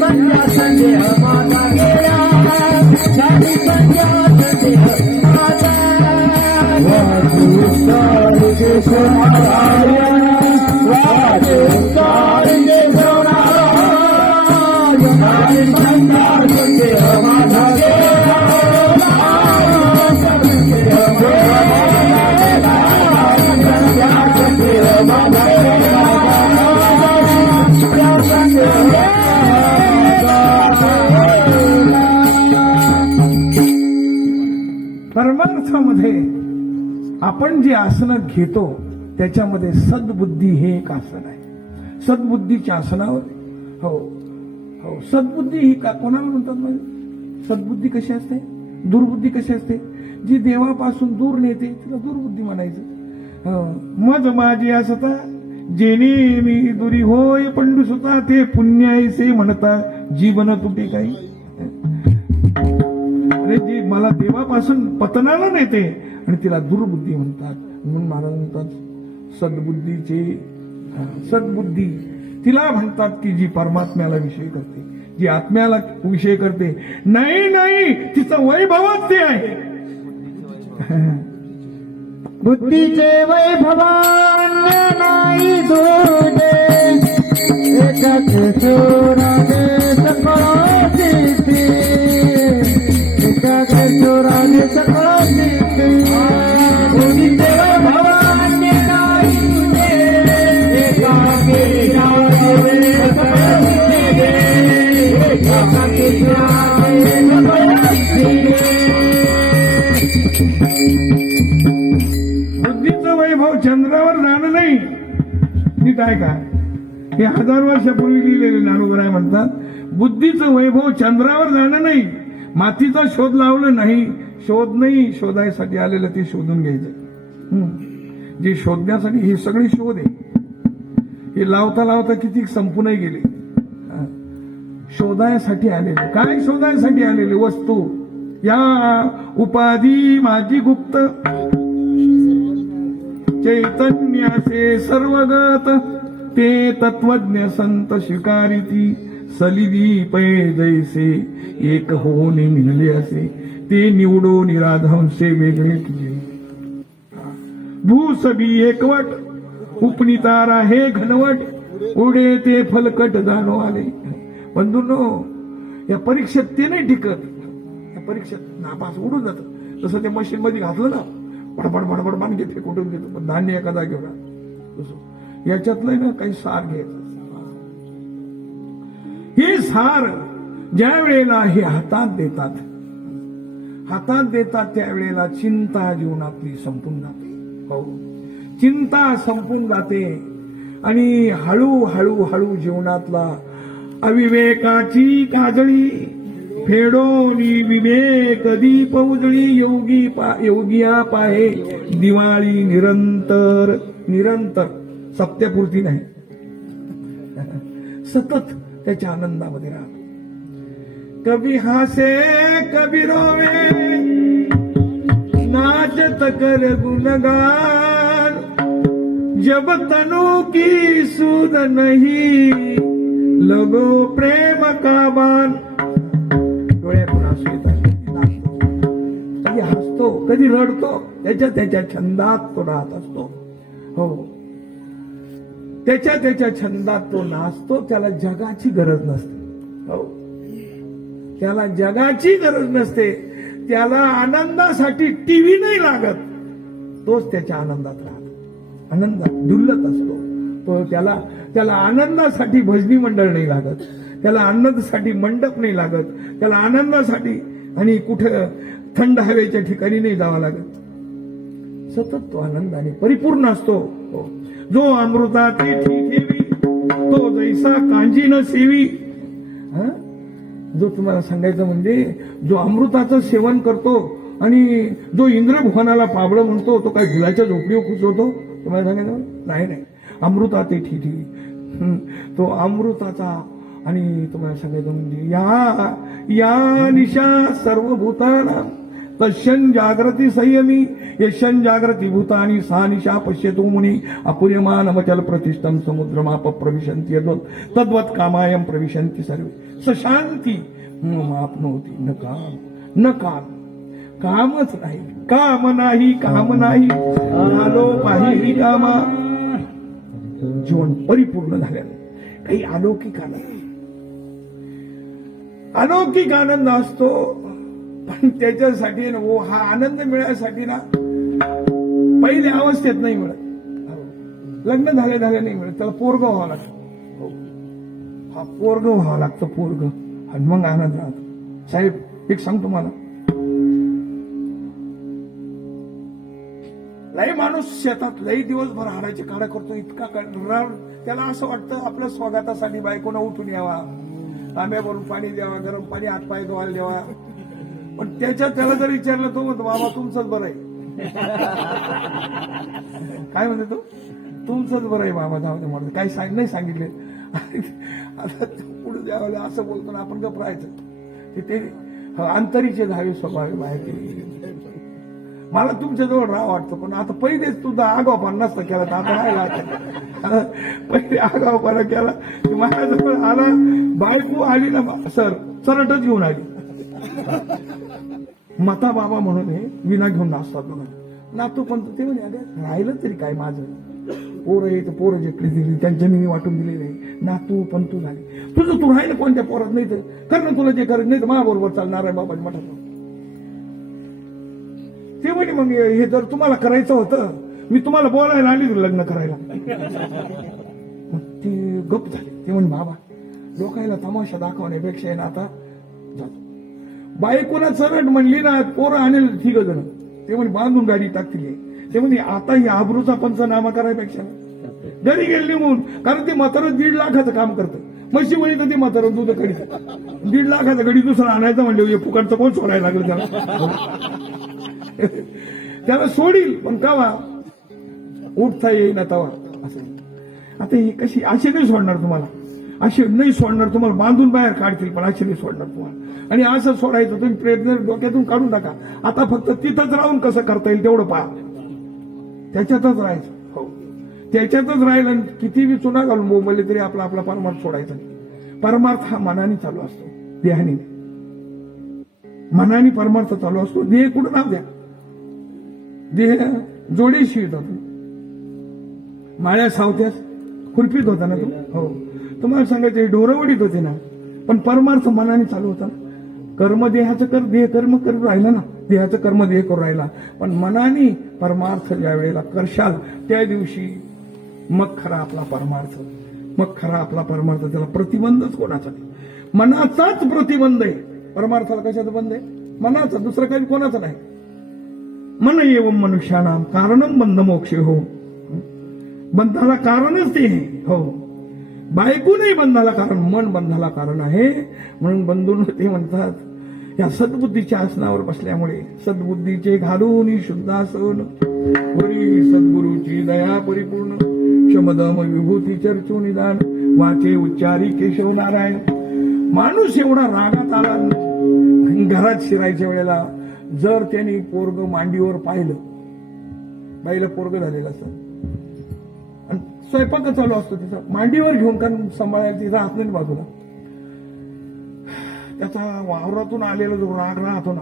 संध्या संदेह माता गेला संध्या संदेह माता वाचे उच्चारी केशव नारायण वाचे उच्चारी केशव नारायण संध्या संदेह माता गेला परमार्थामध्ये आपण जे आसन घेतो त्याच्यामध्ये सद्बुद्धी हे एक आसन आहे सद्बुद्धीच्या आसनावर हो हो सद्बुद्धी ही का कोणाला म्हणतात म्हणजे सद्बुद्धी कशी असते दुर्बुद्धी कशी असते? जी देवापासून दूर नेते तिला दुर्बुद्धी म्हणायचं. मज माझी असता जेणे मी दुरी होय पंडू सुता ते पुण्यायसे म्हणता जीवन तुटे काही. अरे जी मला देवापासून पतनाला नेते आणि तिला दुर्बुद्धी म्हणतात. म्हणून महाराज म्हणतात सद्बुद्धी तिला म्हणतात की जी परमात्म्याला विषय करते, जी आत्म्याला विषय करते. नाही तिचं वैभवच ते आहे. बुद्धीचे वैभवान्य नाही दूजे एकाच चोराने सकळ सिद्धी एकाच चोराने सकळ सिद्धी. बुद्धीचे वैभवान्य नाही दूजे एकाच चोराने सकळ सिद्धी एकाच चोराने सकळ सिद्धी. बुद्धीचं वैभव चंद्रावर जाणं नाही. नीट आहे का? हे 1000 वर्षापूर्वी लिहिलेले ज्ञानोबराय म्हणतात बुद्धीचं वैभव चंद्रावर जाणं नाही, मातीचा शोध लावलं नाही. शोध नाही शोधायसाठी आलेलं ते शोधून घ्यायचं. जे शोधण्यासाठी हे सगळे शोध आहे. हे लावता लावता किती संपूनही गेले. शोधायसाठी आलेले. काय शोधायसाठी आलेले? वस्तू. या उपाधी माझी गुप्त चैतन्याचे सर्वगत ते तत्वज्ञ संत स्वीकारिती सलिदी पै जैसे एक होणे मिळले असे ते निवडो निराधंसे वेगळे तुझे. भूसबी एकवट उपनितारा हे घनवट उडे ते फलकट जाणो आले. बंधूंनो, या परीक्षेत ते नाही टिकत. या परीक्षेत नापास उडून जात. तसं ते मशीन मध्ये घातलं ना बडबड मानके फेकून घेतो, पण धान्य एखादा घेऊन तसं याच्यातलं ना काही सार घ्यायचं. हे सार ज्या वेळेला हे हातात देतात त्यावेळेला चिंता जीवनातली संपून जाते. हो, चिंता संपून जाते आणि हळूहळू जीवनातला अविवेकाची काजळी फेडोनी विवेक दीप उजळी योगिया पाहे दिवाळी निरंतर सत्यापुरती नाही, सतत त्याच्या आनंदामध्ये राहतो. कभी हासे कभी रोवे नाचत कर गुणगान जब तनु की सूद नहीं लगो प्रेम का बान. डोळ्यातून हसू येतात. कधी हसतो कधी रडतो. त्याच्या छंदात तो राहत असतो. हो, त्याच्या छंदात तो नाचतो. त्याला जगाची गरज नसते. हो, त्याला जगाची गरज नसते. त्याला आनंदासाठी टीव्ही नाही लागत. तोच त्याच्या आनंदात राहतो. आनंदात डुलत असतो तो. त्याला आनंदासाठी भजनी मंडळ नाही लागत. त्याला आनंदासाठी मंडप नाही लागत. त्याला आनंदासाठी आणि कुठं थंड हवेच्या ठिकाणी नाही जावं लागत. सतत तो आनंदाने परिपूर्ण असतो. जो अमृताची ठेवी तो जैसा कांजी न सेवी. जो तुम्हाला सांगायचं म्हणजे जो अमृताचं सेवन करतो आणि जो इंद्रभुवनाला पाबळ म्हणतो तो काय गुलाच्या झोपडीवर खुसवतो. तुम्हाला सांगायचं नाही. अमृताची ठेवी तो अमृताचा. आणि तुम्हाला सांगायचं म्हणजे या निशा सर्वभूताना तशन जागृती संयमी यशन जागृती भूतानी सा निशा पश्यतो मुनी अपूर्यमान अमचल प्रतिष्ठम समुद्रमाप प्रविशंती तद्वत कामायम प्रविशंती सर्वे सशांती आपनोती न काम. कामच नाही. काम नाही झालो पाहिजे कामा. जीवन परिपूर्ण झाल्यानं काही अलौकिक आनंद असतो. पण त्याच्यासाठी हा आनंद मिळायसाठी ना पहिल्या अवस्थेत नाही मिळत. लग्न झाले नाही मिळत. त्याला पोरग व्हावं लागतं. हा पोरग व्हावं लागतं. पोरग आणि मग आनंद राहतो. साहेब एक सांगतो मला, लई माणूस शेतात लई दिवसभर हाडाची काढा करतो. इतका त्याला असं वाटतं आपल्या स्वागतासाठी बायकोनं उठून यावा, तांब्यावरून पाणी द्यावा, गरम पाणी हातपाय धुवायला द्यावा. पण त्याला जर विचारलं तो म्हणतो बाबा तुमचंच बरं आहे. काय म्हणते तो? तुमचंच बरं आहे बाबा, जाऊ दे म्हणतो. काही नाही सांगितले. आता पुढे द्यावं असं बोलतो ना, आपण गप राहायचं. ते अंतरीचे धावे स्वभाव माहिती. मला तुमच्याजवळ राहा वाटतं, पण आता पहिलेच तुझा आगावपणा नसता केला तर आता राहिला. पहिले आगावपणा केला की माझ्याजवळ आला, बायको आली ना सरटच घेऊन आली. मता बाबा म्हणून हे विना घेऊन नाचतात बघा. नातू पण ते म्हणे अगं राहिलं तरी काय माझं, पोरं येतं पोरं जेटली दिली त्यांच्या मी वाटून दिली नाही. नातू पण तू झाली, तुझं तू राहिलं कोणत्या पोरात नाही तर कर ना, तुला जे करत नाही तर माझ्याबरोबर चालणार आहे बाबा मठात. ते म्हणे मग हे जर तुम्हाला करायचं होतं, मी तुम्हाला बोलायला आली तुला लग्न करायला. मग ती गप झाली. ते म्हणे बाबा लोकायला तमाशा दाखवण्यापेक्षा आहे ना आता जातो. बायकोना सरट म्हणली ना, पोरं आणेल ठीक जण. ते म्हणे बांधून गाडी टाकतील. ते म्हणे आता ही आबरूचा पंचनामा करायपेक्षा घरी गेली निघून, कारण ते म्हातारं 1.5 लाखाचं काम करतं. म्हशी म्हणे तर ते म्हातारं दूध कडी 1.5 लाखाचा गडी दुसरा आणायचा म्हणले फुकटचं कोण सोडायला लागलं त्याला. त्याला सोडील पण कावा उठता येईना तवा असं. आता ही कशी अशी नाही सोडणार तुम्हाला, अशी नाही सोडणार तुम्हाला, बांधून बाहेर काढतील पण अशी नाही सोडणार तुम्हाला. आणि असं सोडायचं तुम्ही प्रयत्न डोक्यातून काढून टाका. आता फक्त तिथंच राहून कसं करता येईल तेवढं पहा, त्याच्यातच राहायचं. हो त्याच्यातच राहिलं. किती बी चुना घालून बोंबले तरी आपला आपला परमार्थ सोडायचा नाही. परमार्थ हा मनाने चालू असतो, देहाने. मनाने परमार्थ चालू असतो. देह कुठं नाव द्या, देह जोडीशी येत होतो. माळ्या सावत्यास खुरपीत होता ना तू. हो तुम्हाला सांगायचं ढोरवडीत होते ना, पण परमार्थ मनाने चालू होता ना. कर्म देहाचं कर, देह कर्म करून राहिला ना, देहाचं कर्म देह करून राहिला. पण मनाने परमार्थ ज्या वेळेला करशाल त्या दिवशी मग खरा आपला परमार्थ, मग खरा आपला परमार्थ. त्याला प्रतिबंधच कोणाचा नाही, मनाचाच प्रतिबंध आहे. परमार्थाला कशाचा बंद आहे? मनाचा, दुसरं काही कोणाचं नाही. मन एवं मनुष्यानाम कारणम बंध मोक्ष हो. बंधाला कारणच ते आहे. हो बायको नाही बंधाला कारण, मन बंधाला कारण आहे. म्हणून बंधून ते म्हणतात या सद्बुद्धीच्या आसनावर बसल्यामुळे सद्बुद्धीचे घालून शुद्धासन वरी सद्गुरूची दया परिपूर्ण शमदम विभूती चर्चो निदान वाचे उच्चारी केशव नारायण. माणूस एवढा रागात आला घरात शिरायच्या वेळेला जर त्यांनी पोरग मांडीवर पाहिलं, बाईला पोरग झालेलं असतं आणि स्वयंपाक चालू असतो तिचा, मांडीवर घेऊन कारण सांभाळायला तिचा हात नाही बाजूला. त्याचा वावरातून आलेला जो राग राहतो ना,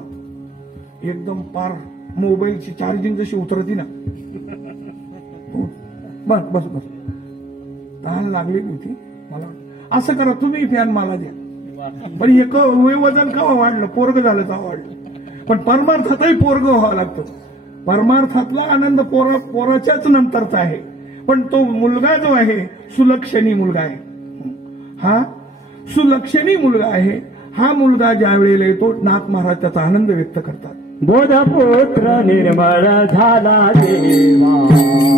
एकदम पार मोबाईलची चार्जिंग जशी उतरती ना, बस बस बस तहान लागलेली होती मला. असं करा तुम्ही फॅन मला द्या. पण हे वजन का वाढलं, पोरग झालं का वाढलं. पण परमार्थातही पोरग व्हावं लागतं. परमार्थातला आनंद पोराच्याच नंतरचा आहे. पण तो मुलगा जो आहे सुलक्षणी मुलगा आहे, हा सुलक्षणी मुलगा आहे. हा मुलगा ज्या वेळेला येतो नाथ महाराज त्याचा आनंद व्यक्त करतात. बोधपुत्र निर्मळ झाला देवा,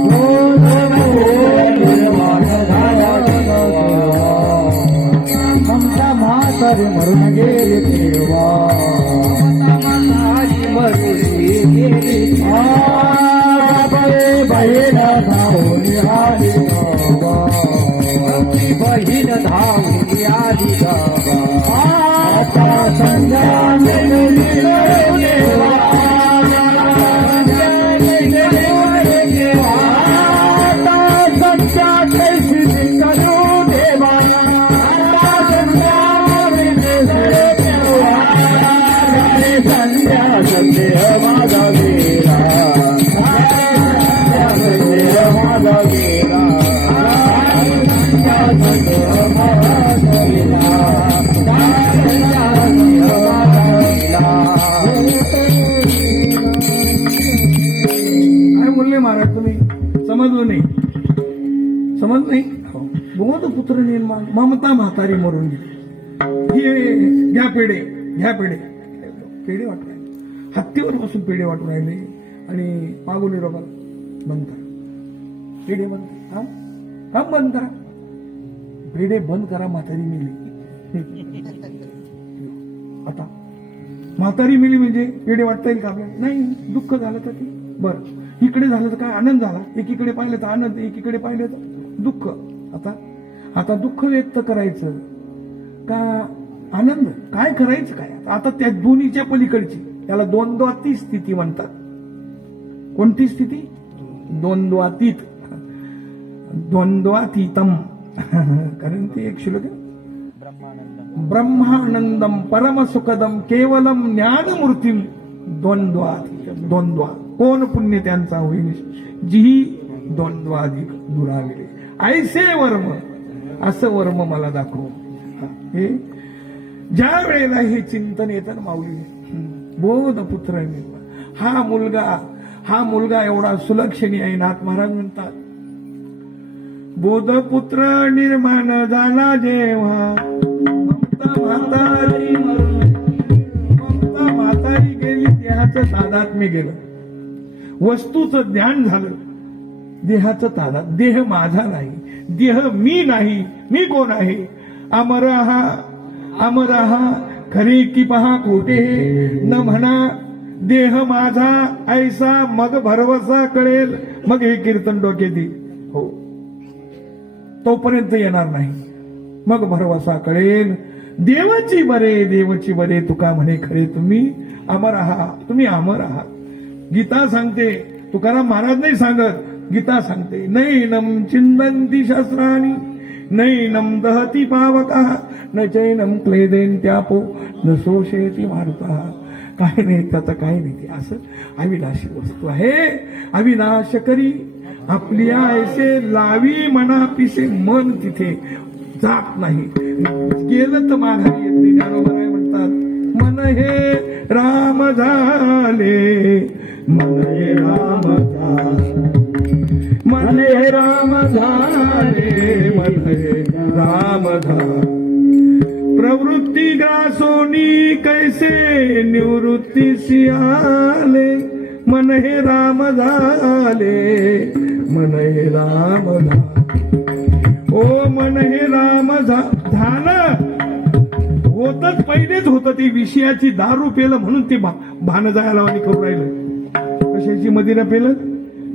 बोधपुत्र निर्मळ झाला देवा, ममता म्हातारी मरून गेली देवा, मरून गेली बहीण धावली आली बाबा, बहीण धावली आली बाबा. आता संध्या देवा, महाराज तुम्ही समजलं नाही, समज नाही. बोध पुत्र निर्माण, ममता म्हातारी मरून गेली. हे घ्या पेढे, घ्या पेढे. पेढे वाटू राहिले, हत्तीवर बसून पेढे वाटू राहिले आणि मागून रोगाला बंद करा, पेढे बंद करा, काम बंद करा, पेढे बंद करा. म्हातारी मिली. आता म्हातारी मिली म्हणजे पेढे वाटता येईल का आपल्याला? नाही. दुःख झालं तर ते बरं, इकडे झालं तर काय आनंद झाला, एकीकडे पाहिलं तर आनंद, एकीकडे पाहिलं तर दुःख. आता दुःख व्यक्त करायचं का आनंद, काय करायचं काय? आता त्या दोन्हीच्या पलीकडची, त्याला द्वंद्वातीत स्थिती म्हणतात. कोणती स्थिती? द्वंद्वातीत, द्वंद्वातीतम. कारण ते एक श्लोक आहे, ब्रह्मानंदम परमसुखदम केवलम ज्ञानमूर्तीम द्वंद्वा. कोण पुण्य त्यांचा होईल, जी द्वंद्वाधिक दुराविले. ऐसे वर्म, असं वर्म मला दाखव. हे ज्या वेळेला हे चिंतन येतं माऊली, बोधपुत्र हा मुलगा एवढा सुलक्षणी आहे. नाथ महाराज म्हणतात, बोधपुत्र निर्माण झाला जेव्हा, ममता म्हातारी गेली, देहाचं तादात्म्य गेलं, वस्तूचं ज्ञान झालं, देहाचं तादात. देह माझा नाही, देह मी नाही, मी कोण आहे? अमरहा खरे की पहा खोटे, न म्हणा देह माझा ऐसा, मग भरवसा कळेल. मग हे कीर्तन डोक्यात येईल. हो, तोपर्यंत येणार नाही. मग भरवसा कळेल. देवाची बरे तुका म्हणे खरे, तुम्ही अमर आहात, तुम्ही अमर आहात. गीता सांगते, तुकाराम महाराज नाही सांगत, गीता सांगते, नैनम चिंदंती शास्त्राणी, नैनम दहती पावकः, न चैनम क्लेदेन त्यापो, न शोषयती मारुतः. काय नाही, त्याचं काय नाही. ते असं अविनाशी वस्तू आहे. अविनाश करी आपली ऐसे लावी मनापिसे, मन तिथे जात नाही. गेलं तर माघारी येत नाही. ज्ञानोबा राय म्हणतात, मन हे राम झाले, मन हे राम झाले, मन हे राम झाले, मन हे राम झाले. प्रवृत्ती ग्रासोनी कैसे निवृत्ती सियाले, मन हे राम झाले, मन हे राम झाले. ओ मन हे राम झालं. होतच पहिलेच होतं, ती विषयाची दारू पेलं म्हणून ते भान जायला करू राहिलं. कशाची मदिरा पेलं?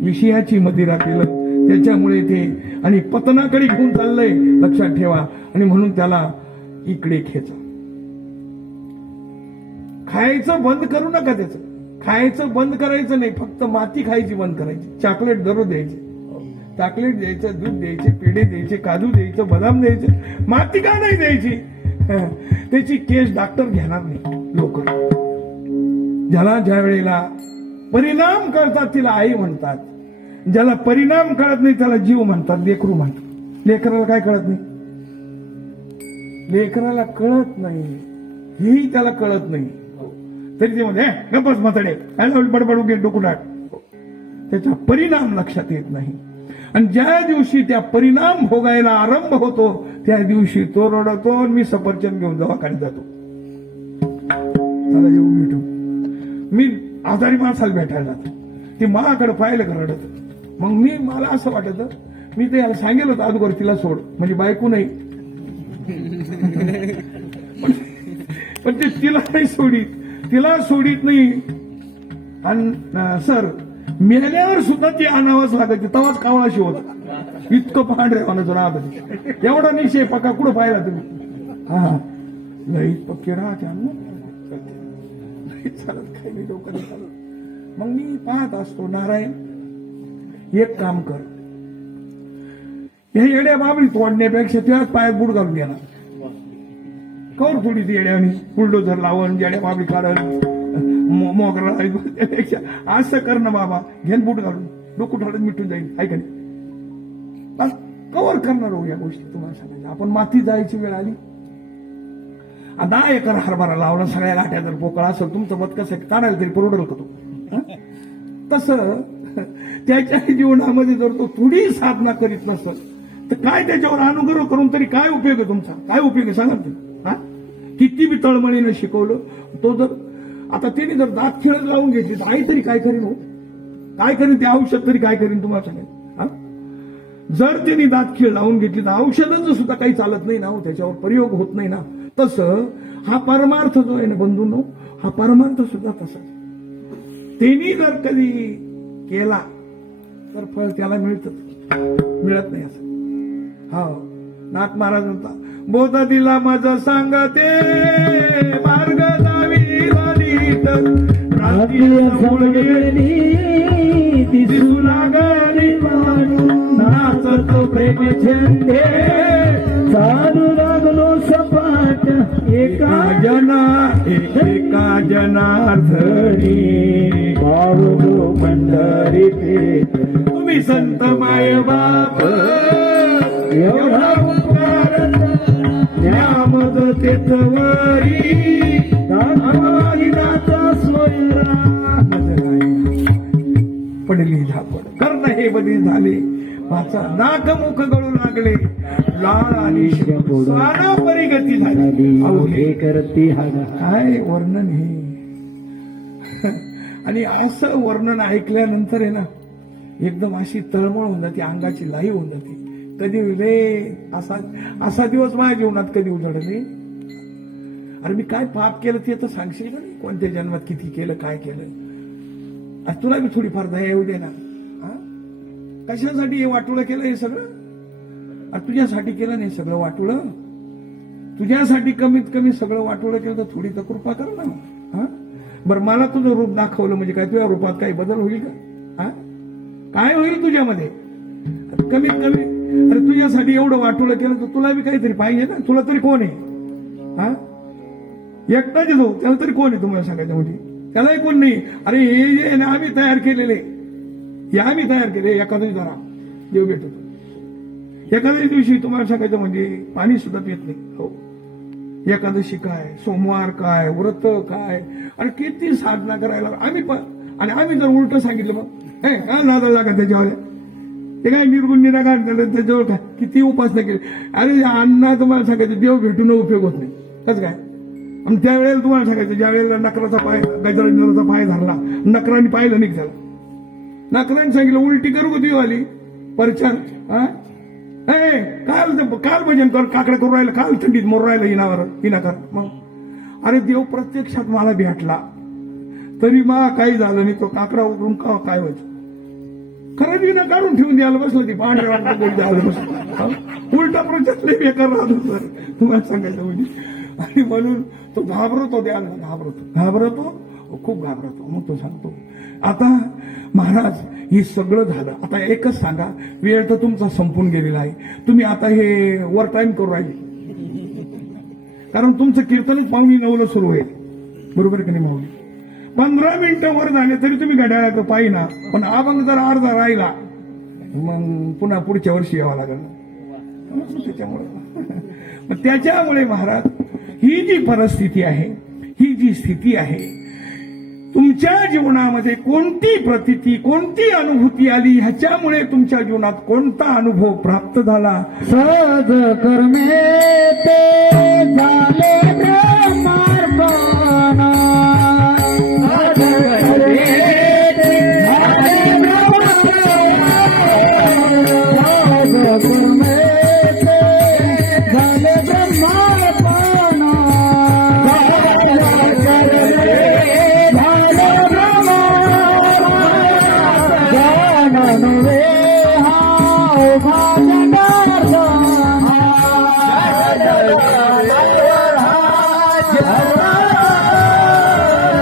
विषयाची मदिरा पेलं. त्याच्यामुळे ते आणि पतनाकडे घेऊन चाललंय, लक्षात ठेवा. आणि म्हणून त्याला इकडे खेचा. खायचं बंद करू नका. त्याचं खायचं बंद करायचं नाही, फक्त माती खायची बंद करायची. चॉकलेट दररोज द्यायचे, चॉकलेट द्यायचं, दूध द्यायचे, पेढे द्यायचे, काजू द्यायचं, बदाम द्यायचे. माती का नाही द्यायची? त्याची केस डॉक्टर घेणार नाही. लोक ज्याला ज्या वेळेला परिणाम कळतात तिला आई म्हणतात, ज्याला परिणाम कळत नाही त्याला जीव म्हणतात, लेकरू म्हणतात. लेकराला काय कळत नाही? लेकराला कळत नाही, हेही त्याला कळत नाही. तरी ते मध्ये गप्पच म्हाताडे बडबडू घे डोकुडाट. त्याचा परिणाम लक्षात येत नाही. आणि ज्या दिवशी त्या परिणाम भोगायला आरंभ होतो त्या दिवशी तो रडतो, मी सफरचंद घेऊन दवाखान्यात जातो. चला येऊ भेटू. मी आजारी माणसाला भेटायला जातो, ते माझ्याकडे पाहिलं का रडत. मग मला असं वाटत, मी ते याला सांगेल होतं अगोदर तिला सोड, म्हणजे बायको नाही. पण ते तिला नाही सोडित, तिला सोडित नाही. आणि सर मेल्यावर सुद्धा ती आणावंच लागायची, तवाच कावळाशी होता. इतकं पांढरे होण्याचं राहत. एवढा निशे पक्का कुठं पाहिला तुम्ही? हा नाही पक्के राहते नाही चालत, काही नाही डोकं नाही चालत. मग मी पाहत असतो, नारायण एक काम कर, हे येड्या बाबळी तोडण्यापेक्षा त्याच पायात बुड घालून देणार. कवर थोडी ती येड्याने बुलडोझर लावून येड्या बाबळी काढून मोगरा त्यापेक्षा असं कर ना बाबा, घेन बूट घालून डोकं ठाडून मिटून जाईल. ऐका नाही बस कवर करणार हो या गोष्टी. तुम्हाला सांगायचं, आपण माती जायची वेळ आली, 10 एकर हरभरा लावला, सगळ्या गाठ्या जर पोकळा असेल, तुमचं मत कसं काढायला तरी परवडेल का तो? तसं त्याच्या जीवनामध्ये जर तो थोडी साधना करीत नसेल तर काय त्याच्यावर अनुग्रह करून तरी काय उपयोग आहे तुमचा? काय उपयोग आहे सांगा तुम्ही? किती बी तळमळीनं शिकवलं, तो जर आता त्याने जर दात खिळत लावून घेतली तर आई तरी काय करीन? हो काय करीन? ते औषध तरी काय करीन तुम्हाला सांगेल? जर त्यांनी दात खिळ लावून घेतली तर औषधाचं सुद्धा काही चालत नाही ना, त्याच्यावर प्रयोग होत नाही ना. तसं हा परमार्थ जो आहे ना बंधूंनो, हा परमार्थ सुद्धा तसाच. त्यांनी जर कधी केला तर फळ त्याला मिळत नाही असं. हो, नाथ महाराज म्हणता, बोध दिला माझं सांगते मार्ग दावी वालीत रात्री गेली दिसू लागली नाचत प्रेम छंदे चालू लागलो सपाट एका जनार्दनी भाऊ पंढरी पेट तुम्ही संत माय बाप एवढा उपकार न्यामद तेथवरी पडली झापड कर्ण हे बदी झाले वाचा नाक मुख गळू लागले लाळ आणि सारा परिगती झाली. अवघे करती काय वर्णन हे. आणि असं वर्णन ऐकल्यानंतर आहे ना एकदम अशी तळमळ होऊन जाते, अंगाची लाई होऊन जाते. कधी रे असा दिवस माझ्या जीवनात कधी उजळले. अरे मी काय पाप केलं ते तर सांगशील का नाही, कोणत्या जन्मात किती केलं काय केलं. आज तुला मी थोडीफार दया येऊ दे ना. कशासाठी हे वाटोळं केलं हे सगळं. अरे तुझ्यासाठी केलं नाही सगळं वाटोळं. तुझ्यासाठी कमीत कमी सगळं वाटोळं केलं तर थोडी तर कृपा कर ना. बरं मला तुझं रूप दाखवलं म्हणजे काय तुझ्या रूपात काही बदल होईल का. काय होईल तुझ्यामध्ये कमीत कमी. अरे तुझ्यासाठी एवढं वाटोळं केलं तर तुला बी काहीतरी पाहिजे ना. तुला तरी कोण आहे. एकटाच येतो त्याला तरी कोण आहे तुम्हाला सांगायचं म्हणजे त्यालाही कोण नाही. अरे हे जे आहे ना आम्ही तयार केलेले हे आम्ही तयार केले. एखाद्या जरा देव भेटतो एखाद्या दिवशी तुम्हाला सांगायचं म्हणजे पाणी सुद्धा पित नाही. हो, एकादशी काय, सोमवार काय, व्रत काय, अरे किती साधना करायला आम्ही पण. आणि आम्ही जर उलट सांगितलं मग हे काय नादाला लागा त्याच्यावर ते काय निर्गुण निराकार त्याच्यावर काय किती उपासना केली. अरे अण्णा तुम्हाला सांगायचं देव भेटून उपयोग होत नाही कसं काय. आणि त्यावेळेला तुम्हाला सांगायचं ज्या वेळेला नकराचा पाय गजराचा पाय धरला नकराने पाहिलं नाही त्याला. नकराने सांगितलं उलटी करू का देव आली परचार. काल भजन कर काकडे करू राहिलं काल थंडीत मोर राहिलं हिनावर हिनाकर. मग अरे देव प्रत्यक्षात मला भेटला तरी मा काही झालं नाही. तो काकडा उतरून काय व्हायचं खरं विना काढून ठेवून द्यायला बसलं ती पांढऱ्या द्यायला बसलं. उलटा प्रचार लई बेकार राहत होत तुम्हाला सांगायचं म्हणजे. आणि म्हणून तो घाबरतो द्यायला घाबरतो खूप घाबरतो. मग तो सांगतो आता महाराज हे सगळं झालं आता एकच सांगा वेळ तर तुमचा संपून गेलेला आहे. तुम्ही आता हे ओव्हर टाइम करू राहिले कारण तुमचं कीर्तनच 8:45 सुरू होईल. बरोबर की नाही माऊली. 15 मिनिटं वर झाले तरी तुम्ही घड्याळाकडे पाहिना. पण अभंग जर अर्धा राहिला मग पुन्हा पुढच्या वर्षी यावं लागेल. त्याच्यामुळे महाराज ही जी परिस्थिती आहे ही जी स्थिती आहे तुमच्या जीवनामध्ये कोणती प्रतीती कोणती अनुभूती आली ह्याच्यामुळे तुमच्या जीवनात कोणता अनुभव प्राप्त झाला. सहज कर्मे ते झाले